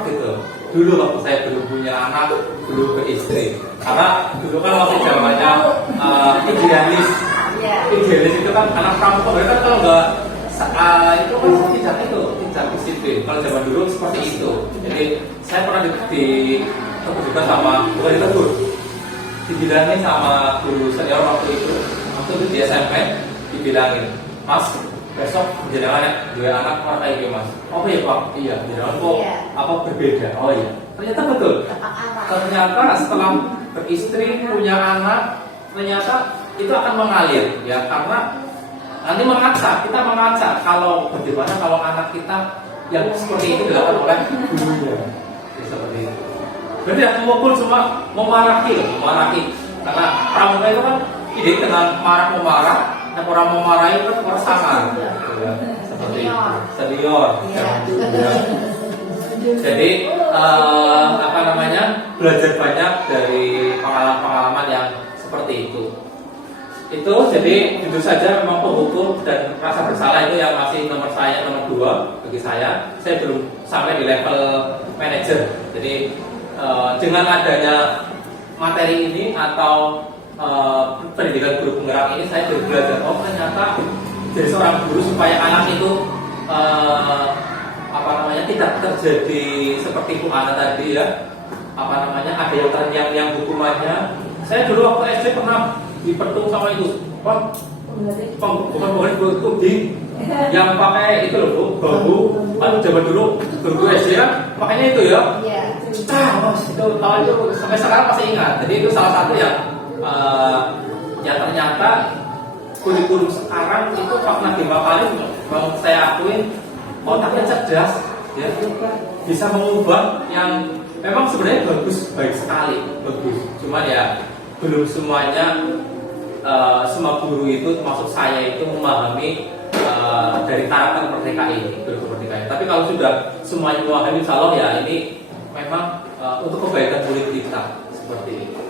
Gitu. Dulu waktu saya belum punya anak, belum beristri, karena dulu kan masih zamannya idealis. Idealis itu kan anak pramuka, mereka kalau nggak itu kan tidak disiplin. Kalau zaman dulu seperti itu. Jadi saya pernah ditegur juga sama, bukan ditegur, dibilangin sama guru senior waktu itu di SMP, dibilangin, Mas, besok jenengan dua anak mana kayak Mas? Oh iya Pak, iya jenengan kok apa berbeda? Oh iya, ternyata betul. Ternyata setelah beristri punya anak, ternyata itu akan mengalir ya, karena nanti kita mengaca kalau bagaimana kalau anak kita yang seperti itu dilakukan oleh gurunya, ya, seperti itu. Berarti tidak memukul, cuma memarahi, karena pramuka itu kan identik dengan marah-memarah, dan orang memarahi itu kan orang sangar, ya, seperti itu. Senior. Ya. Jadi apa namanya, belajar banyak dari pengalaman-pengalaman yang seperti itu. Itu jadi tentu saja memang penghukum dan rasa bersalah itu yang masih nomor 2 bagi saya. Saya belum sampai di level manajer. Jadi dengan adanya materi ini atau pendidikan guru penggerak ini, saya belajar ternyata dari seorang guru supaya anak itu apa namanya tidak terjadi seperti Bu Ana tadi ya, apa namanya ada yang terngiang-ngiang hukumannya. Saya dulu waktu SD pernah dipetung sama itu, bukan itu di yang pakai itu loh, bambu. Kan zaman dulu guru SD ya, makanya itu ya. Itu tahun itu sampai sekarang masih ingat. Jadi itu salah satu yang ternyata kurikulum sekarang itu pernah dimakalin, kalau saya akuin otaknya cerdas, ya, bisa mengubah yang memang sebenarnya baik sekali, bagus. Cuman ya belum semuanya. Semua guru itu termasuk saya itu memahami dari tahapan merdeka ini, merdeka ini. Tapi kalau sudah semuanya memahami, insya Allah ya ini memang untuk kebaikan murid kita seperti itu.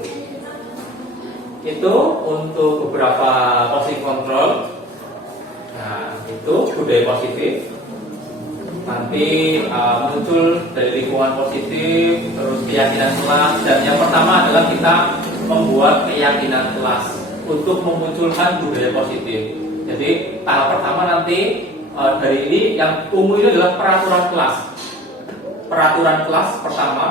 itu untuk beberapa posisi kontrol. Nah, itu budaya positif. Nanti muncul dari lingkungan positif, terus keyakinan kelas. Dan yang pertama adalah kita membuat keyakinan kelas untuk memunculkan budaya positif. Jadi tahap pertama nanti dari ini yang umum ini adalah peraturan kelas. Peraturan kelas pertama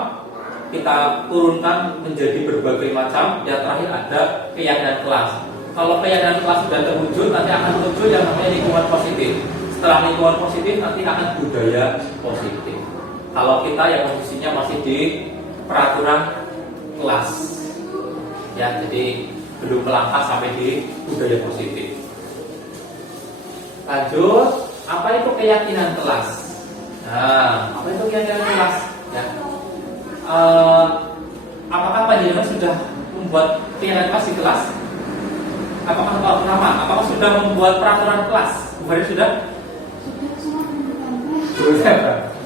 kita turunkan menjadi berbagai macam. Yang terakhir ada keyakinan kelas. Kalau keyakinan kelas sudah terwujud, nanti akan muncul yang namanya lingkungan positif. Setelah lingkungan positif, nanti akan budaya positif. Kalau kita yang posisinya masih di peraturan kelas, ya, jadi belum melangkah sampai di budaya positif. Lanjut, apa itu keyakinan kelas? Nah, apa itu keyakinan kelas? Ya. Apakah panjenengan sudah membuat keyakinan kelas di kelas? Apakah pertama? Apakah sudah membuat peraturan kelas? Bukan sudah?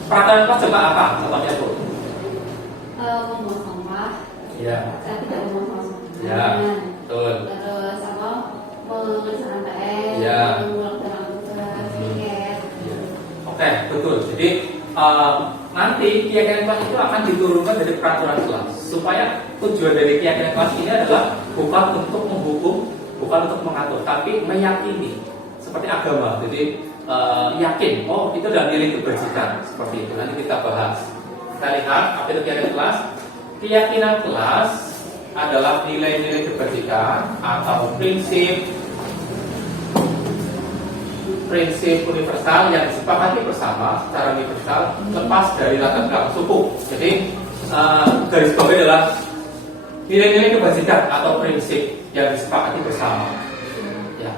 Peraturan kelas coba apa? Contohnya Bu? Membuang sampah. Ya. Saya tidak membuang sampah. Ya. Betul. Terus apa? Mengerjakan PR. Ya. Mengulang tugas. Tiket. Ya. Oke, betul. Jadi nanti keyakinan kelas itu akan diturunkan dari peraturan kelas. Supaya tujuan dari keyakinan kelas ini adalah bukan untuk menghukum, bukan untuk mengatur, tapi meyakini. Seperti agama. Jadi yakin, oh itu adalah nilai kebajikan. Seperti itu. Nanti kita bahas. Kita lihat apa itu keyakinan kelas. Keyakinan kelas adalah nilai-nilai kebajikan atau prinsip universal yang disepakati bersama secara universal lepas dari latar belakang suku. Jadi garis bawah adalah nilai-nilai kebajikan atau prinsip yang disepakati bersama. Ya.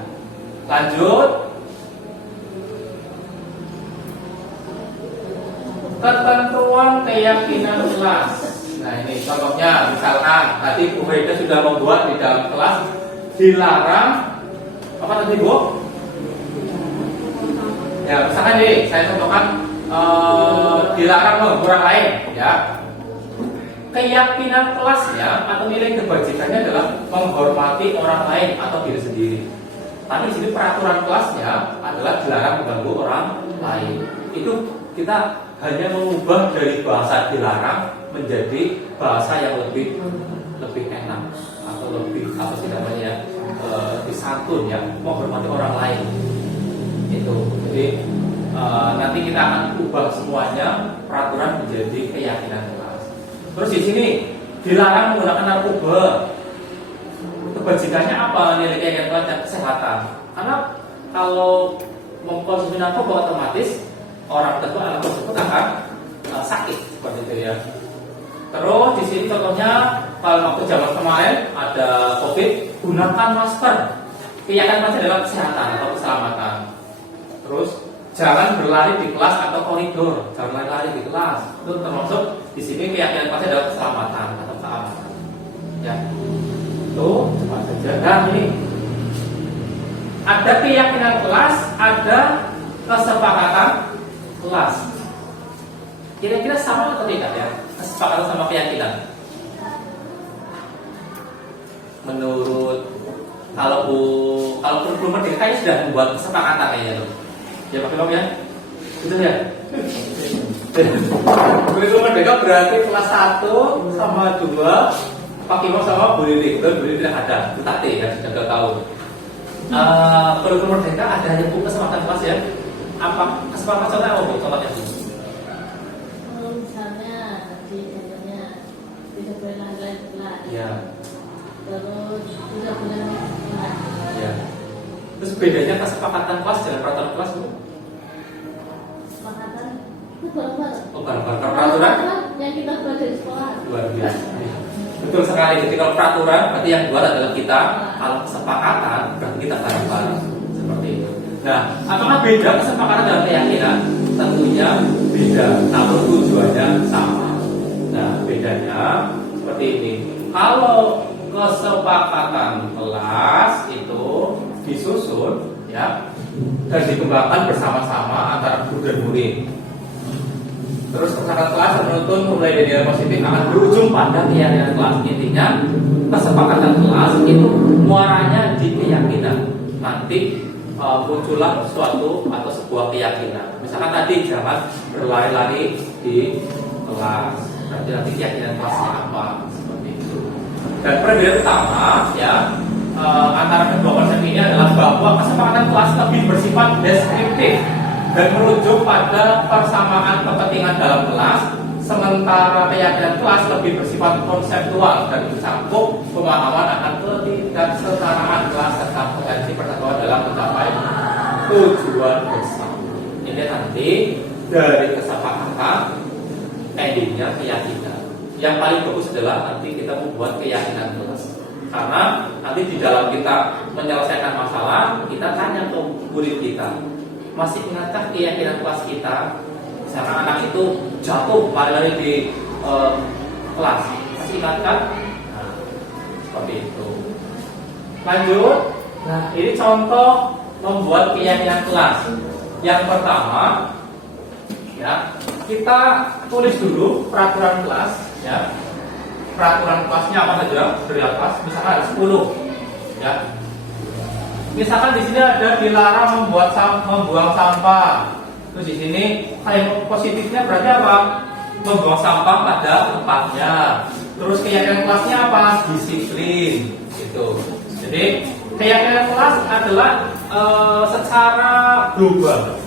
Lanjut, ketentuan keyakinan kelas. Nah ini contohnya, misalkan tadi Bu Frida sudah membuat di dalam kelas dilarang apa tadi Bu? Ya misalkan nih saya contohkan dilarang mengganggu orang lain. Ya, keyakinan kelasnya atau nilai kebajikannya adalah menghormati orang lain atau diri sendiri. Tapi di sini peraturan kelasnya adalah dilarang mengganggu orang lain. Itu kita hanya mengubah dari bahasa dilarang menjadi bahasa yang lebih enak atau lebih apa sih namanya lebih santun ya, menghormati orang lain. Itu. Jadi nanti kita akan ubah semuanya peraturan menjadi keyakinan kelas. Terus di sini dilarang menggunakan narkoba. Kebajikannya apa? Nilai keyakinan kelas dan kesehatan. Karena kalau mengkonsumsi narkoba otomatis orang tersebut akan sakit seperti itu ya. Terus di sini contohnya kalau waktu zaman kemarin ada COVID, gunakan masker. Keyakinan kelasnya adalah kesehatan atau keselamatan. Terus jangan berlari di kelas atau koridor, jangan lari di kelas. Itu termasuk di sini keyakinan kelasnya adalah keselamatan atau keamanan. Ya, itu cepat saja. Nah ini ada keyakinan kelas, ada kesepakatan kelas. Kira-kira sama atau tidak ya? Kesepakatan sama keyakinan. Menurut kalau kurikulum merdeka sudah membuat kesepakatan kayaknya tuh. Ya Pak Film ya? Betul ya? Kurikulum merdeka berarti kelas 1 sama 2 Pak Imam sama Bu Lili. Bu Lili tidak ada, Bu Tati ya, sudah 2 tahun. Kurikulum merdeka ada hanya kesepakatan kelas ya? Apa kesepakatan contohnya apa Bu? Contohnya Bu? Misalnya di contohnya tidak boleh lari kelas. Ya. Terus tidak boleh kelas. Ya. Terus bedanya kesepakatan kelas dengan peraturan kelas Bu? Kesepakatan itu bareng-bareng. Oh bareng-bareng. Kalau peraturan? Yang kita buat dari sekolah. Luar biasa. Betul sekali. Jadi kalau peraturan berarti yang buat adalah kita. Kalau kesepakatan berarti kita bareng-bareng. Seperti itu. Nah, apakah beda kesepakatan dengan keyakinan? Tentunya beda, namun tujuannya sama. Nah, bedanya seperti ini. Kalau kesepakatan kelas itu disusun ya dan dikembangkan bersama-sama antara guru dan murid. Terus kesepakatan kelas menuntun mulai dari nilai positif akan berujung pada keyakinan kelas. Intinya kesepakatan kelas itu muaranya di keyakinan. Nanti muncullah suatu atau sebuah keyakinan. Misalkan tadi jangan berlari-lari di kelas. Nanti keyakinan kelasnya apa seperti itu. Dan perbedaan utama ya antara kedua konsep ini adalah bahwa kesepakatan kelas lebih bersifat deskriptif dan merujuk pada persamaan kepentingan dalam kelas, sementara keyakinan kelas lebih bersifat konseptual dan mencakup pemahaman akan ketidaksetaraan kelas serta potensi persatuan dalam mencapai tujuan bersama. Ini nanti dari kesepakatan endingnya keyakinan. Yang paling bagus adalah nanti kita membuat keyakinan kelas. Karena nanti di dalam kita menyelesaikan masalah, kita tanya ke murid kita, masih ingatkah keyakinan kelas kita? Misalkan anak itu jatuh lari-lari di kelas, masih ingatkah? Nah, seperti itu. Lanjut. Nah, ini contoh membuat keyakinan kelas. Yang pertama, ya, kita tulis dulu peraturan kelas, ya. Peraturan kelasnya apa saja dari atas, misalkan ada 10, ya. Misalkan di sini ada dilarang membuang sampah. Terus di sini yang positifnya berarti apa? Membuang sampah pada tempatnya. Terus keyakinan kelasnya apa? Disiplin, gitu. Jadi keyakinan kelas adalah secara global.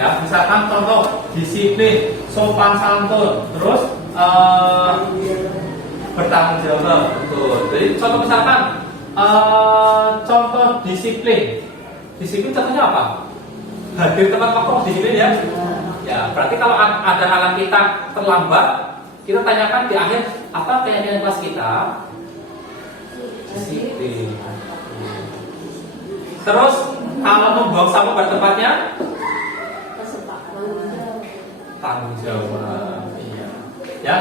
Ya, misalkan contoh disiplin, sopan santun, terus bertanggung jawab, betul. Jadi contoh misalkan contoh disiplin contohnya apa? Hadir tepat waktu, disiplin ya. Ya, berarti kalau ada anak kita terlambat, kita tanyakan di akhir apa keyakinan kelas kita? Disiplin. Terus kalau membuang sampah pada tempatnya, tanggung jawab. Iya. Ya.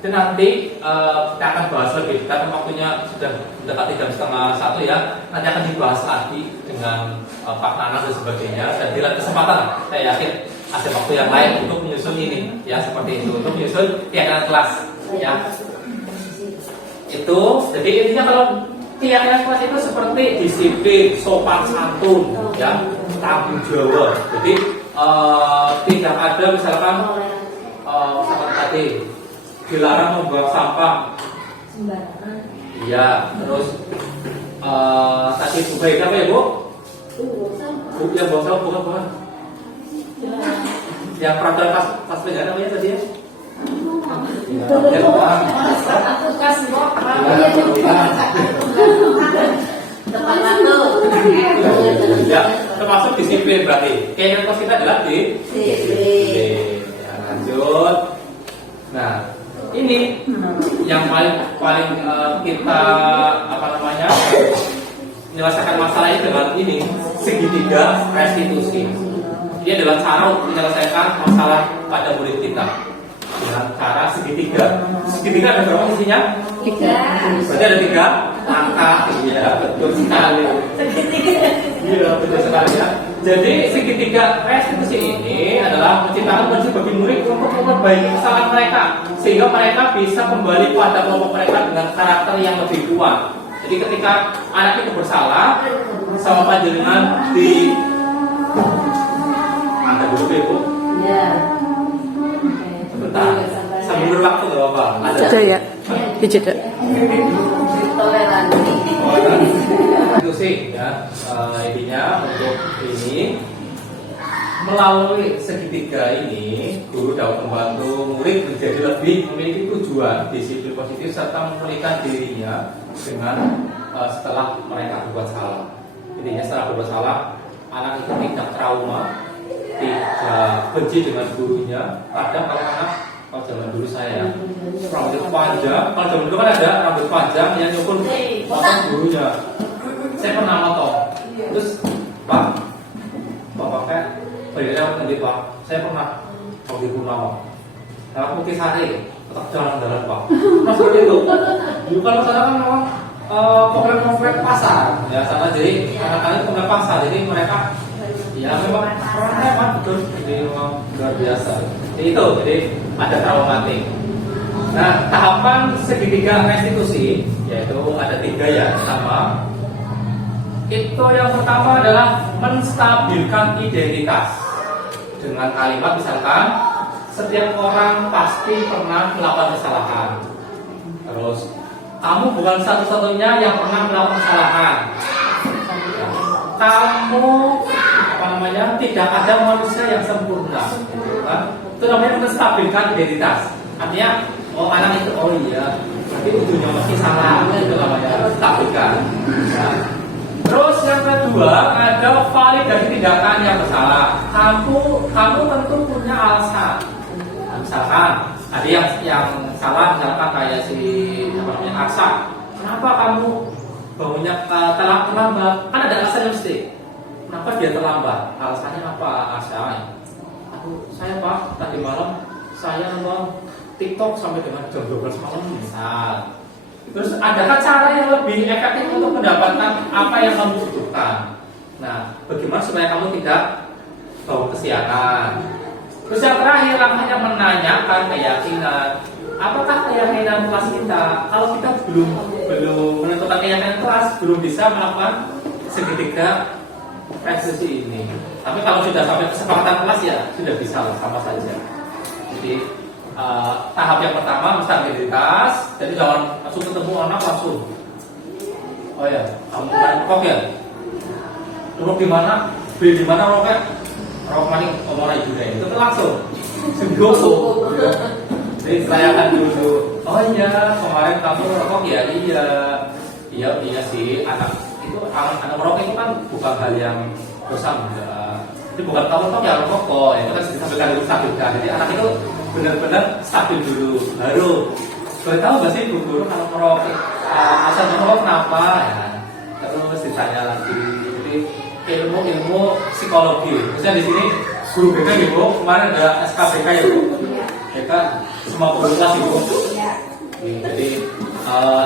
Itu nanti kita akan bahas lebih. Karena waktunya sudah mendekati jam 12:30 ya. Nanti akan dibahas lagi dengan Pak Nanas dan sebagainya. Dan di lain kesempatan, saya yakin ada waktu yang lain untuk menyusun ini, ya seperti itu. Untuk menyusun keyakinan kelas, ya. Itu. Jadi intinya kalau keyakinan kelas itu seperti disiplin, sopan santun, ya, tanggung jawab. Jadi tidak ada misalkan seperti tadi dilarang membuang sampah sembarangan. Iya, terus tadi baik apa ya Bu? Yang buang sampah bukan. Yang peraturan pas penjara namanya tadi ya? Ya, Aku kasih kok. Tepat waktu. ya, termasuk disiplin berarti. Kayaknya kelas kita adalah disiplin. Ya, lanjut. Nah, ini yang paling kita menyelesaikan masalahnya dengan ini segitiga restitusi. Ini adalah cara untuk menyelesaikan masalah pada murid kita dengan cara segitiga. Segitiga ada berapa isinya? 3. Berarti ada 3 angka. Iya, betul sekali. Iya, betul sekali ya. Jadi segitiga restitusi ini adalah menciptakan kondisi bagi murid untuk memperbaiki kesalahan mereka sehingga mereka bisa kembali pada kelompok mereka dengan karakter yang lebih kuat. Jadi ketika anak itu bersalah sama panjenengan di Anda dulu Bu. Ya. Sebentar. Sambil berwaktu nggak apa-apa. Jeda ya. Jeda. Toleransi. Itu sih ya intinya untuk ini melalui segitiga ini guru dapat membantu murid menjadi lebih memiliki tujuan, disiplin positif serta memulihkan dirinya dengan setelah mereka berbuat salah. Intinya setelah berbuat salah anak itu tidak trauma, tidak benci dengan gurunya. Kadang kalau zaman dulu saya rambut panjang, kalau zaman dulu kan ada rambut panjang yang nyukur potong gurunya. Saya pernah nonton, terus Pak pakai bayinya nanti Pak, saya pernah di Purnama, lewat Muktisari, tetap jalan-jalan Pak. Mas seperti itu. Dulu kalau sana kan memang komplek-komplek pasar, ya sama jadi anak-anak komplek pasar, jadi mereka ya memang orang hebat betul, jadi memang luar biasa. itu. Jadi ada traumatik. Nah, tahapan segitiga restitusi yaitu ada 3 ya. Pertama, itu yang pertama adalah menstabilkan identitas dengan kalimat misalkan setiap orang pasti pernah melakukan kesalahan. Terus kamu bukan satu-satunya yang pernah melakukan kesalahan. Kamu tidak ada manusia yang sempurna. Itu namanya menstabilkan identitas. Artinya anak itu iya, berarti ujungnya masih salah. Itu namanya stabilkan. Ya. Terus yang kedua ada validasi tindakan yang bersalah. Kamu tentu punya alasan. Misalkan ada yang salah, misalkan kayak si Aksa. Kenapa kamu bangunnya terlambat? Kan ada alasannya mesti. Kenapa dia terlambat? Alasannya apa Aksa? Saya Pak, tadi malam saya nonton TikTok sampai dengan jam 12 malam misal. Terus adakah cara yang lebih efektif untuk mendapatkan apa yang kamu butuhkan? Nah, bagaimana supaya kamu tidak bawa kesiangan? Terus yang terakhir langkahnya menanyakan keyakinan. Apakah keyakinan kelas kita? Kalau kita belum menentukan keyakinan kelas, belum bisa melakukan segitiga restitusi ini. Tapi kalau sudah sampai kesepakatan kelas ya sudah bisa sama saja. Jadi tahap yang pertama stabilitas. Jadi jangan langsung ketemu anak langsung. Oh ya, kamu rokok ya? Duduk di mana? Beli di mana rokok? Rokok maning omongan juga itu kan langsung. Sungguh. Jadi selayakan dulu. Oh iya, kemarin kamu rokok ya? Iya sih. Anak merokok itu kan bukan hal yang dosa enggak. Jadi bukan kamu ya rokok kok. Itu kan disampaikan dulu stabilkan. Jadi anak itu benar-benar stabil dulu. Baru boleh tahu nggak sih Bu Guru kalau merokok asal merokok kenapa? Ya, terus ditanya lagi. Jadi ilmu psikologi. Misalnya di sini guru BK Ibu kemarin ada SKBK ya Bu. BK semua guru kelas Ibu. Jadi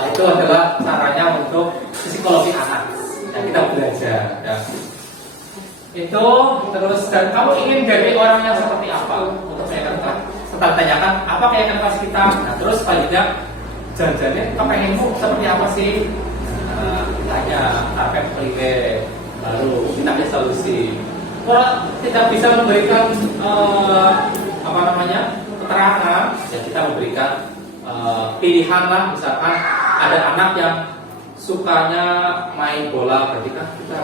itu adalah caranya untuk psikologi anak yang kita belajar. Ya. Itu terus dan kamu ingin jadi orang yang seperti apa? Untuk saya katakan setelah tanyakan apa keyakinan kelas kita. Nah terus selanjutnya janjinya kepengenmu seperti apa sih? Tanya target priwe baru kita ada solusi. Kalau tidak bisa memberikan keterangan, ya kita memberikan pilihan lah. Misalkan ada anak yang sukanya main bola, berarti kan kita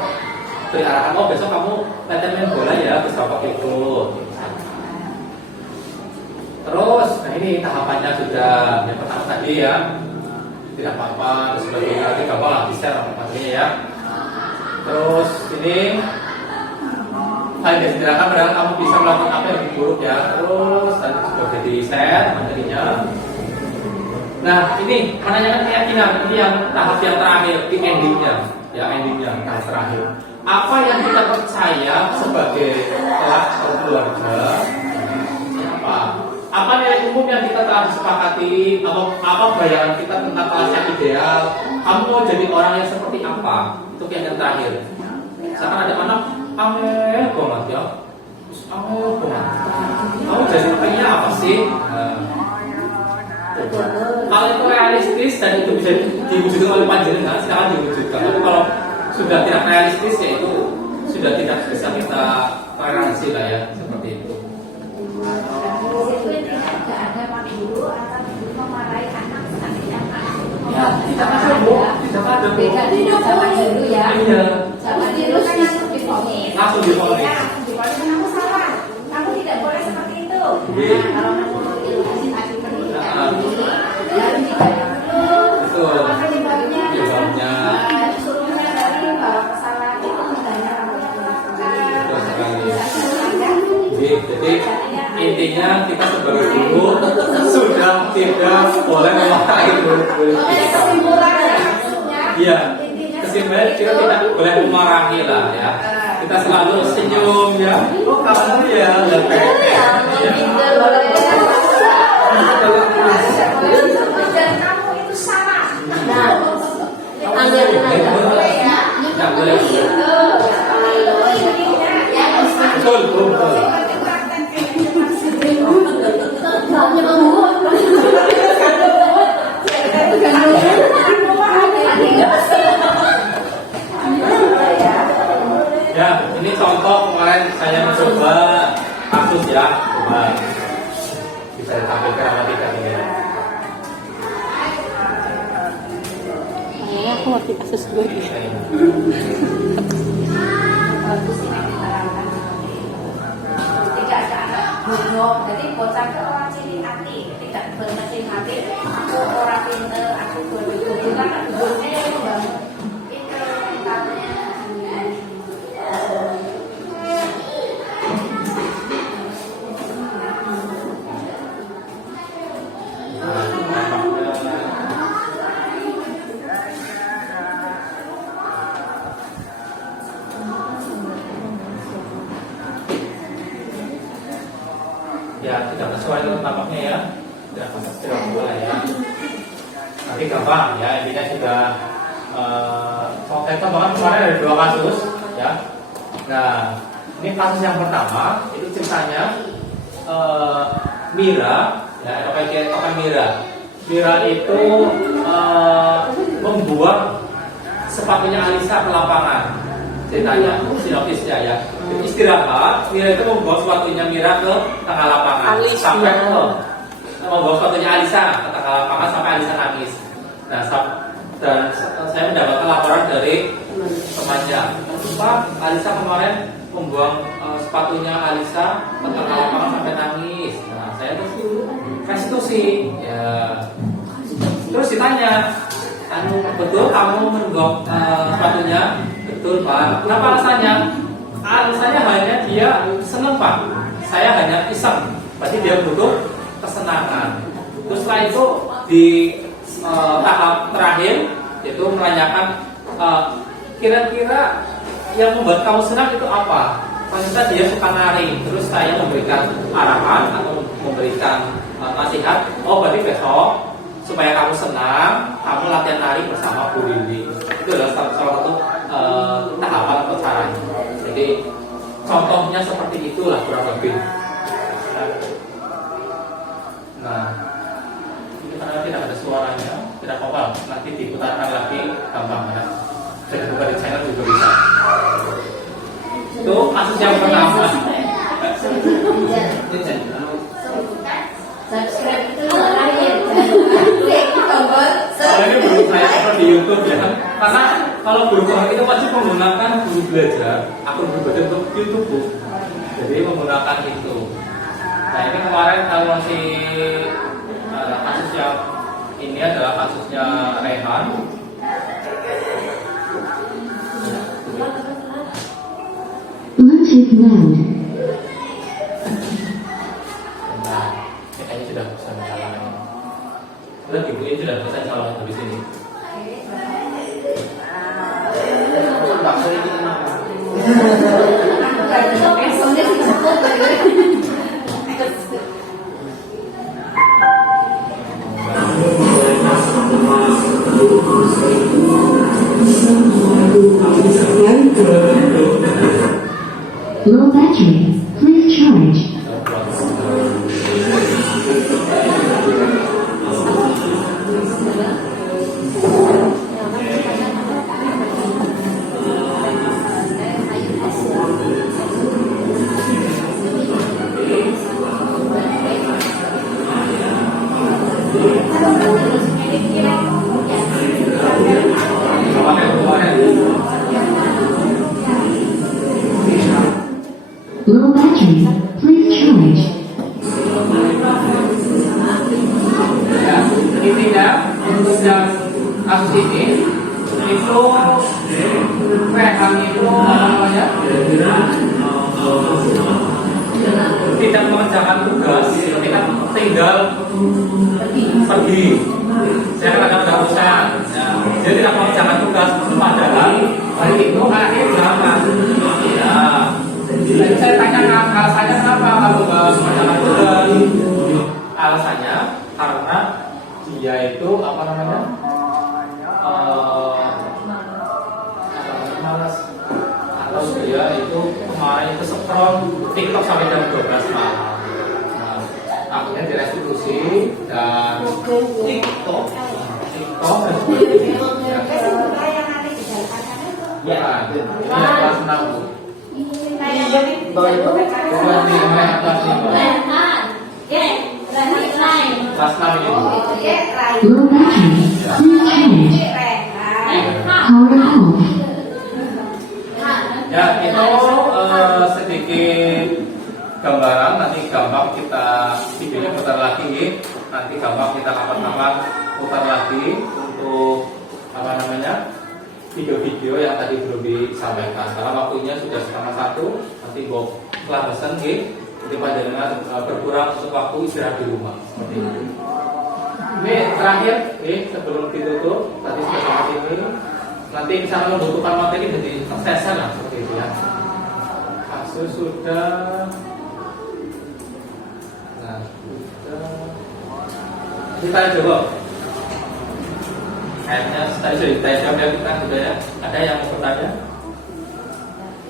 beri arahan, oh besok kamu latihan main bola ya, bisa pakai ikut. Terus, nah ini tahapannya sudah yang pertama tadi ya, tidak apa-apa, terus sebagainya, nanti gampang lah bisa materinya ya. Terus ini hal yang diserahkan padahal kamu bisa melakukan apa yang lebih buruk ya. Terus tadi sudah jadi set materinya. Nah ini menanyakan keyakinan, ini yang tahap yang terakhir, di endingnya, ya endingnya tahap terakhir. Apa yang kita percaya sebagai kelas keluarga? Apa nilai umum yang kita telah disepakati? Apa bayangan kita tentang kelas yang ideal? Kamu mau jadi orang yang seperti apa? Itu yang terakhir. Misalkan ada anak amel banget ya, amel banget. Kamu jadi pengennya apa sih? Kalau itu realistis dan itu bisa diwujudkan oleh panjenengan, silakan diwujudkan. Tapi kalau sudah tidak realistis ya itu sudah tidak bisa kita toleransi lah ya, seperti itu. Ya, tidak ada Bu, tidak ada Bu. Beda sama dulu ya. Iya. Sama dulu kan langsung difonis. Langsung difonis. Langsung difonis. Kamu salah. Kamu tidak boleh seperti itu. Iya. Nah, kalau kamu edukasi adik pendidikan ini, harus dibayar dulu. Betul. Maka sebabnya Sebabnya. suruhnya dari bahwa kesalahan itu misalnya kamu yang melakukan. Betul sekali. Jadi Intinya kita sebagai guru sudah tidak boleh memarahi murid-murid kita. kesimpulannya maksudnya. Iya. Kesimpulannya kita tidak boleh memarahi lah ya. Kita selalu senyum ya. Oh kamu ya, lebih. Dan kamu itu salah. Tidak boleh. Betul. kemarin saya mencoba kasus ya, coba bisa ditampilkan apa tidak ini ya. Kayaknya aku ngerti kasus gue gitu. Bagus ini diterangkan. Tidak ada anak bodoh, jadi bocah itu orang cilik hati, tidak bermesin hati. Aku orang pinter, aku bodoh karena bodohnya yang membangun. Itu mentalnya. Ya tidak sesuai itu tampaknya ya, tidak boleh ya. Nanti gampang ya, intinya sudah konkretnya bahkan kemarin ada 2 kasus ya. Nah ini kasus yang pertama itu ceritanya Mira ya, apa Mira itu membuang sepatunya Alisa ke lapangan. Ceritanya sinopsisnya ya, istirahat Mira itu membawa sepatunya Mira ke tengah lapangan sampai membawa sepatunya Alisa ke tengah lapangan sampai Alisa nangis. Nah dan saya mendapatkan laporan dari temannya, Pak, Alisa kemarin membuang sepatunya Alisa ke tengah lapangan sampai nangis. Nah saya restitusi ya, terus ditanya, betul kamu membuang sepatunya? Betul Pak. Kenapa alasannya? Alasannya hanya dia senang Pak. Saya hanya iseng. Berarti dia butuh kesenangan. Terus setelah itu di tahap terakhir yaitu menanyakan kira-kira yang membuat kamu senang itu apa? Ternyata dia suka nari. Terus saya memberikan arahan atau memberikan nasihat. Oh berarti besok supaya kamu senang, kamu latihan nari bersama Bu Wiwi. Itu adalah salah satu tahapan atau caranya. Jadi contohnya seperti itulah kurang lebih. Nah, ini karena tidak ada suaranya, tidak apa-apa. Nanti diputarkan lagi gampang ya. Jadi buka di channel juga bisa. Itu kasus yang pertama. Subscribe itu terakhir. Klik tombol Ini guru saya seperti di YouTube ya. Karena kalau guru itu pasti menggunakan guru belajar, akun guru belajar untuk YouTube Bu. Jadi menggunakan itu. Nah ini kemarin kalau si kasus yang ini adalah kasusnya Rehan. Bluetooth mode. Nah, kayaknya sudah bisa menjalankan. Sudah ibunya sudah bisa jalan di sini. Low battery. Please charge. Low battery. Please charge. Ya, intinya untuk yang kasus ini itu Rehan itu apa namanya tidak mengerjakan tugas ketika tinggal pergi. Saya kadang nggak urusan. Dia tidak mengerjakan tugas padahal hari itu akhir berapa? Ya. Jadi saya tanyakan alasannya kenapa kalau nggak mengerjakan tugas? Alasannya karena dia itu apa namanya malas, atau dia itu kemarin itu scroll TikTok sampai jam 12 malam. Nah, akhirnya direstitusi dan TikTok dan sebagainya. Ya, ini kelas 6. Kayak jadi Bawah itu. Kelas 5 ya, kelas 5. Rehan. Ya, Rehan. Kelas 6 ini. Oh, itu ya, Rai. Low battery. Please charge. Rehan. Power off. Ya, itu sedikit gambaran. Nanti gampang kita videonya putar lagi. Nanti gampang kita kapan-kapan putar lagi untuk apa namanya video-video yang tadi belum disampaikan. Karena waktunya sudah 1:30. Nanti gue kelabasan jadi panjenengan berkurang untuk waktu istirahat di rumah seperti itu. Ini terakhir, sebelum ditutup tadi sudah sampai sini. Nanti misalnya membutuhkan materi jadi tersesat lah seperti itu ya. Kasus sudah, nah sudah. Kita coba. Kayaknya tadi sudah ditanya jawab kita sudah ya. Ada yang mau bertanya?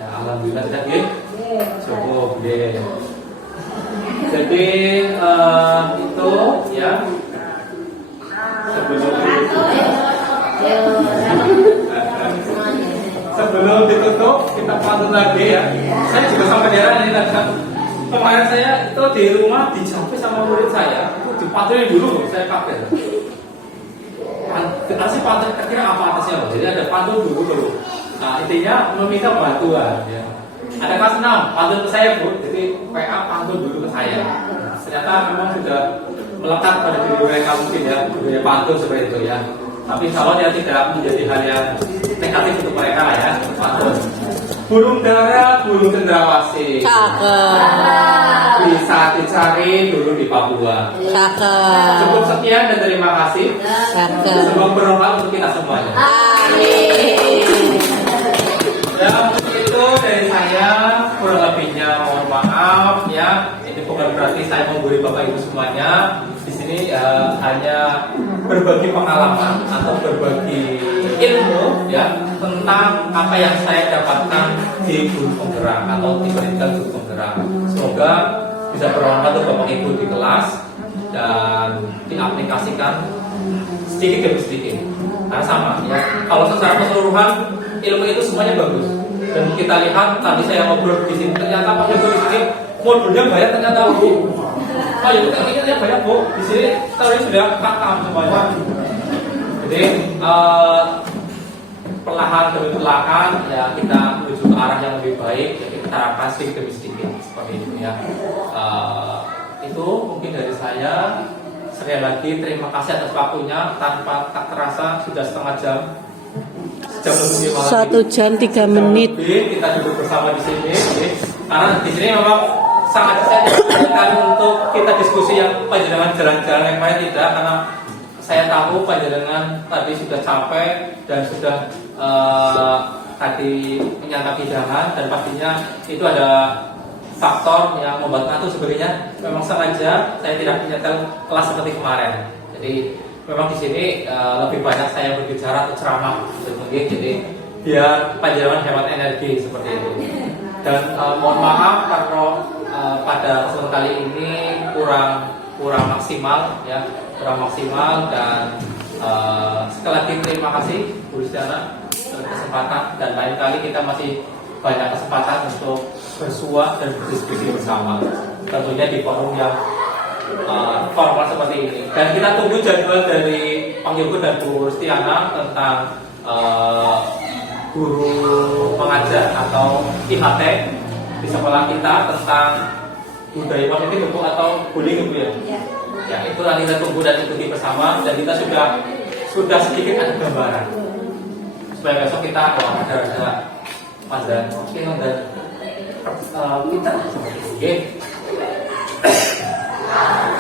Ya alhamdulillah sudah cukup deh. Jadi itu ya sebelum ditutup kita pantun lagi ya. Saya juga sama daerah ini tadi kemarin saya itu di rumah dijampi sama murid saya itu dipantulin dulu saya kaget. Kasih pantun kira apa atasnya loh. Jadi ada pantun dulu. Nah intinya meminta bantuan ya. Ada kelas 6 pantun ke saya Bu. Jadi PA pantun dulu ke saya. Ternyata memang sudah melekat pada diri mereka mungkin ya budaya pantun seperti itu ya. Tapi kalau dia tidak menjadi hal yang negatif untuk mereka lah ya pantun. Burung dara, burung cendrawasih. Cakep. Bisa dicari dulu di Papua. Cakep. Cukup sekian dan terima kasih. Cakep. Semoga bermanfaat untuk kita semuanya. Amin. Ya untuk itu dari saya kurang lebihnya mohon maaf ya. Ini bukan berarti saya menggurui Bapak Ibu semuanya. Di sini hanya berbagi pengalaman atau berbagi ilmu ya tentang apa yang saya dapatkan di guru penggerak atau di pendidikan guru penggerak. Semoga bisa bermanfaat untuk Bapak Ibu di kelas dan diaplikasikan sedikit demi sedikit. Karena sama ya. Kalau secara keseluruhan ilmu itu semuanya bagus. Dan kita lihat tadi saya ngobrol di sini ternyata Pak Ibu di sini modulnya banyak ternyata Bu. Pak Ibu tekniknya banyak Bu. Di sini teori sudah katam semuanya. Jadi perlahan demi perlahan ya kita menuju ke arah yang lebih baik. Jadi kita terapkan sedikit demi sedikit seperti itu ya. Itu mungkin dari saya. Sekali lagi terima kasih atas waktunya. Tanpa tak terasa sudah setengah jam. Jam lebih malam 1 jam 3 menit. lebih, kita duduk bersama di sini. Karena di sini memang sangat saya diperlukan untuk kita diskusi yang panjenengan jalan-jalan yang lain tidak, karena saya tahu panjenengan tadi sudah capek dan sudah tadi menyantap hidangan dan pastinya itu ada faktor yang membuat ngantuk sebenarnya. Memang sengaja saya tidak menyetel kelas seperti kemarin. Jadi memang di sini lebih banyak saya berbicara atau ceramah jadi biar panjenengan hemat energi seperti itu. Dan mohon maaf kalau pada kesempatan kali ini kurang maksimal ya, kurang maksimal dan sekali lagi terima kasih Bu Luciana untuk kesempatan dan lain kali kita masih banyak kesempatan untuk bersua dan berdiskusi bersama tentunya di forum yang formal seperti ini. Dan kita tunggu jadwal dari Pak Yogo dan Bu Rustiana tentang guru mengajar atau IHT di sekolah kita tentang budaya positif atau bullying Bu ya. Ya itu nanti kita tunggu dan ikuti bersama dan kita sudah sedikit ada gambaran supaya besok kita ada pandangan dan kita seperti itu.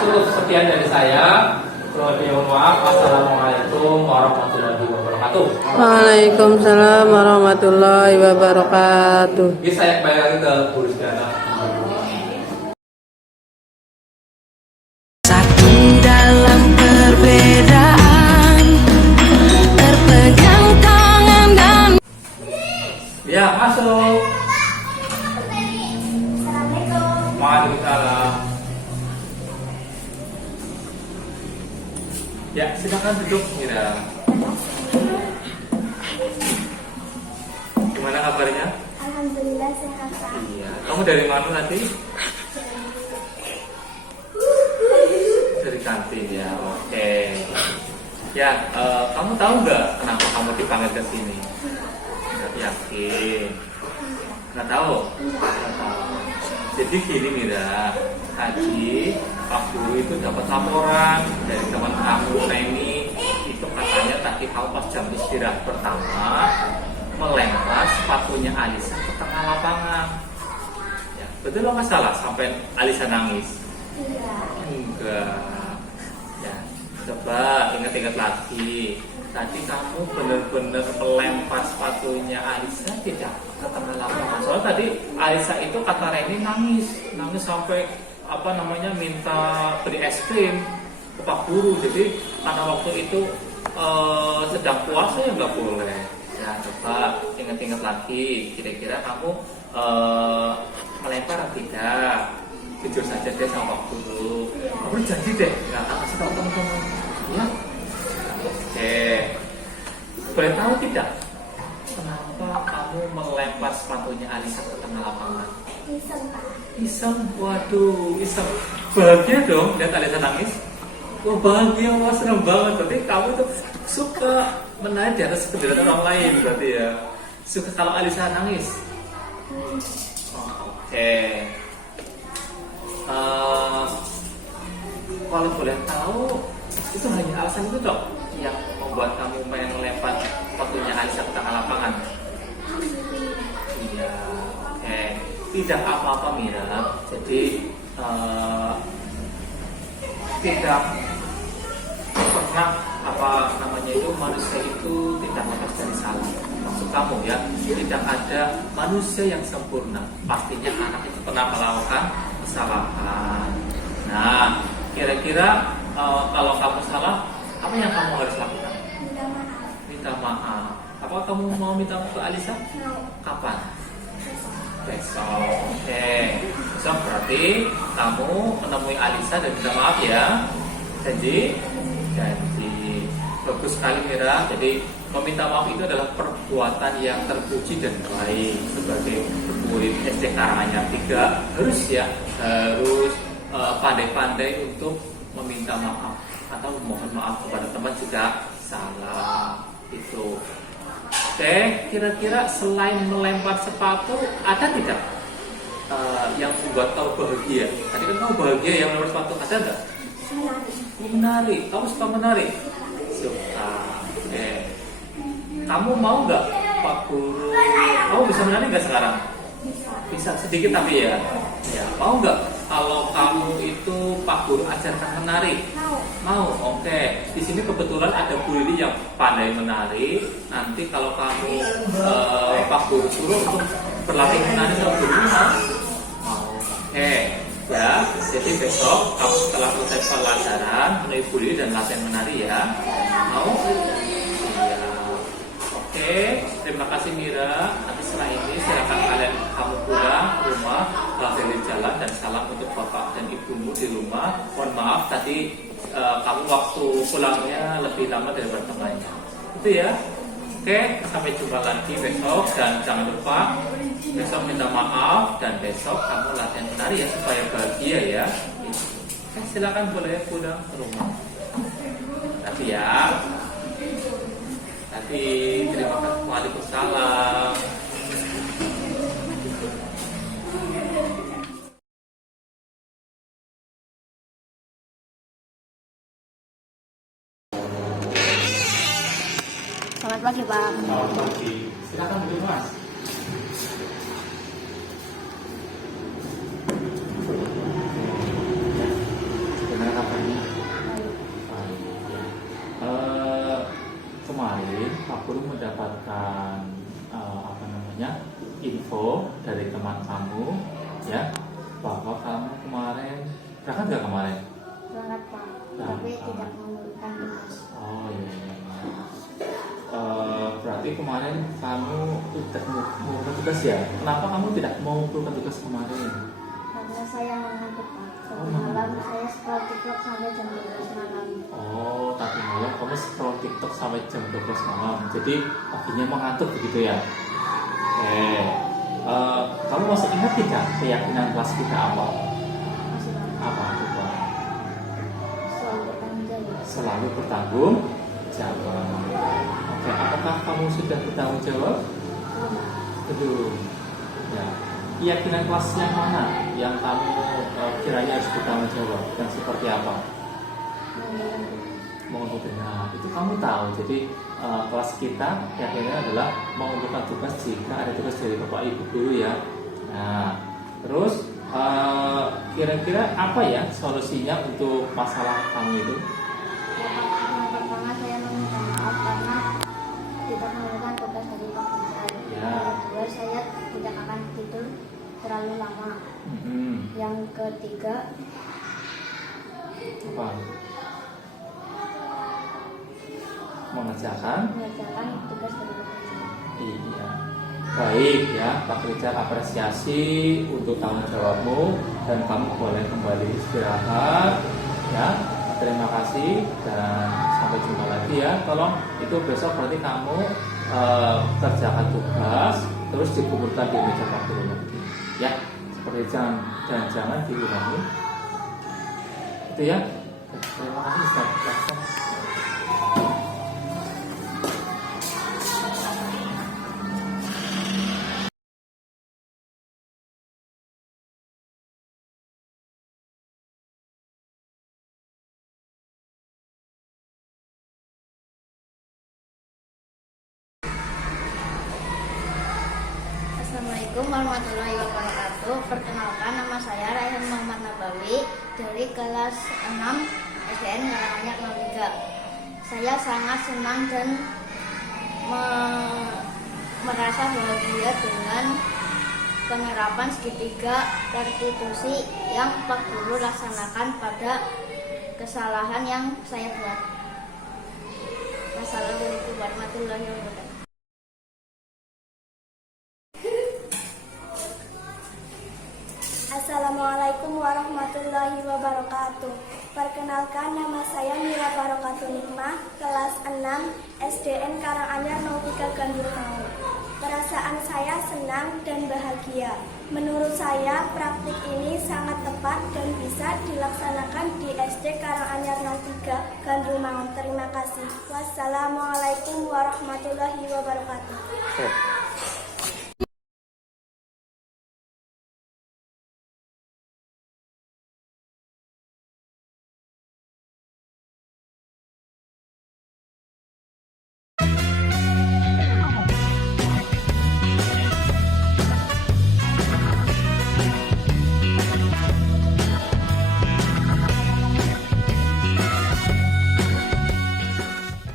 Cukup sekian dari saya. Mohon maaf. Assalamualaikum warahmatullahi wabarakatuh. Waalaikumsalam warahmatullahi wabarakatuh. Ini saya kembali lagi ke Bu Rustiana. Satu dalam perbedaan, terpegang tangan dan Ya masuk. Waalaikumsalam. Ya, silakan duduk, Mira. Gimana kabarnya? Alhamdulillah. Alhamdulillah sehat. Iya. Kamu dari mana tadi? Dari kantin ya. Oke. Ya, kamu tahu nggak kenapa kamu dipanggil ke sini? Nggak yakin. Nggak tahu? Nggak tahu. Jadi gini Mira, tadi Pak Guru itu dapat laporan dari teman kamu Reni. Itu katanya tadi kamu pas jam istirahat pertama melempar sepatunya Alisa ke tengah lapangan. Ya, betul lo nggak salah sampai Alisa nangis? Iya. Enggak. Ya, coba ingat-ingat lagi. Tadi kamu benar-benar melempar sepatunya Alisa tidak ke tengah lapangan. Soalnya tadi Alisa itu kata Reni nangis sampai minta beri es krim ke Pak Guru. Jadi karena waktu itu sedang puasa ya nggak boleh. Ya coba ingat-ingat lagi. Kira-kira kamu melempar atau tidak? Jujur saja deh sama Pak Guru. Kamu janji deh nggak akan kasih tahu teman-teman. Ya. Oke. Boleh tahu tidak? Kenapa kamu melempar sepatunya Alisa ke tengah lapangan? Iseng, Pak. Iseng, waduh, iseng. Bahagia dong lihat Alisa nangis. Wah bahagia, wah seneng banget. Berarti kamu tuh suka menari di atas penderitaan orang lain berarti ya. Suka kalau Alisa nangis. Oh, oke. Kalau boleh tahu, itu hanya alasan itu dok yang membuat kamu pengen melempar sepatunya Alisa ke tengah lapangan. Iya, oke. Tidak apa-apa Mira. Jadi tidak pernah manusia itu tidak lepas dari salah. Maksud kamu ya, tidak ada manusia yang sempurna. Pastinya anak itu pernah melakukan kesalahan. Nah, kira-kira kalau kamu salah, apa yang kamu harus lakukan? Minta maaf. Minta maaf. Apa kamu mau minta maaf ke Alisa? Mau. Kapan? Besok. Oke. Besok berarti kamu menemui Alisa dan minta maaf ya. Janji? Janji. Bagus sekali Mira. Jadi meminta maaf itu adalah perbuatan yang terpuji dan baik. Sebagai murid SD Karanganyar 3 harus pandai-pandai untuk meminta maaf atau mohon maaf kepada teman jika salah itu. Oke, kira-kira selain melempar sepatu ada tidak yang membuat kamu bahagia? Tadi kan kamu bahagia yang melempar sepatu, ada nggak? Menari. Kamu suka menari? Suka. Oke. Kamu mau nggak Pak Guru? Kamu bisa menari nggak sekarang? Bisa sedikit tapi ya. Ya, mau nggak kalau kamu itu Pak Guru ajarkan menari? Mau. Oke. Di sini kebetulan ada Bu Lili yang pandai menari. Nanti kalau kamu Pak Guru suruh untuk berlatih menari sama Bu Lili mau? Oke. Ya, jadi besok kamu setelah selesai pelajaran menemui Bu Lili dan latihan menari ya. Mau? Iya. Oke, terima kasih Mira. Nanti setelah ini silakan kamu pulang ke rumah, belajar jalan dan salam untuk bapak dan ibumu di rumah. Mohon maaf tadi kamu waktu pulangnya lebih lama daripada temannya. Itu ya. Oke, sampai jumpa lagi besok dan jangan lupa besok minta maaf dan besok kamu latihan menari ya supaya bahagia ya. Oke, silakan boleh pulang ke rumah. Tapi ya. Tapi terima kasih. Waalaikumsalam. Selamat pagi, Pak. Selamat pagi. Silakan duduk Mas. Gimana kabarnya? Kemarin Pak Guru mendapatkan info dari teman kamu ya bahwa kamu kemarin berangkat nggak kemarin? Berangkat, Pak. Tapi tidak mengundurkan tugas. Oh iya. Berarti kemarin kamu tidak mau tugas ya? Kenapa kamu tidak mau tugas kemarin? Karena saya mengantuk, Pak. Tadi malam saya scroll TikTok sampai jam 12 malam. Oh, tadi malam kamu scroll TikTok sampai jam 12 malam. Jadi paginya mengantuk begitu ya? Kamu masih ingat tidak keyakinan kelas kita apa? Masih lama. Apa coba? Selalu bertanggung jawab. Selalu bertanggung jawab. Oke, apakah kamu sudah bertanggung jawab? Belum. Ya. Keyakinan kelas yang mana yang kamu kiranya harus bertanggung jawab dan seperti apa? Mengumpulkan benar. Itu kamu tahu. Jadi kelas kita keyakinannya adalah mengumpulkan tugas jika ada tugas dari bapak ibu guru ya. Nah, terus kira-kira apa ya solusinya untuk masalah kamu itu? Yang pertama saya meminta maaf karena tidak mengerjakan tugas dari Pak Ustaz. Ya. Yang kedua saya tidak akan tidur terlalu lama. Yang ketiga Apa? Mengerjakan. tugas dari Pak Ustaz. Iya. Baik ya, Pak Richard apresiasi untuk tanggung jawabmu dan kamu boleh kembali istirahat ya. Terima kasih dan sampai jumpa lagi ya. Tolong itu besok berarti kamu kerjakan tugas terus dikumpulkan di meja Pak Guru lagi ya. Seperti jangan diulangi. Itu ya. Terima kasih Ustaz. Assalamualaikum warahmatullahi wabarakatuh. Perkenalkan, nama saya Raihan Muhammad Nabawi dari kelas 6 SDN Karanganyar 03. Saya sangat senang dan merasa bahagia dengan penerapan segitiga restitusi yang Pak Guru laksanakan pada kesalahan yang saya buat. Wassalamualaikum warahmatullahi wabarakatuh. Assalamualaikum warahmatullahi wabarakatuh. Perkenalkan, nama saya Mira Barokatuh Nikmah, kelas 6 SDN Karanganyar 03 Gandrung. Perasaan saya senang dan bahagia. Menurut saya, praktik ini sangat tepat dan bisa dilaksanakan di SD Karanganyar 03 Gandrung. Terima kasih. Wassalamualaikum warahmatullahi wabarakatuh.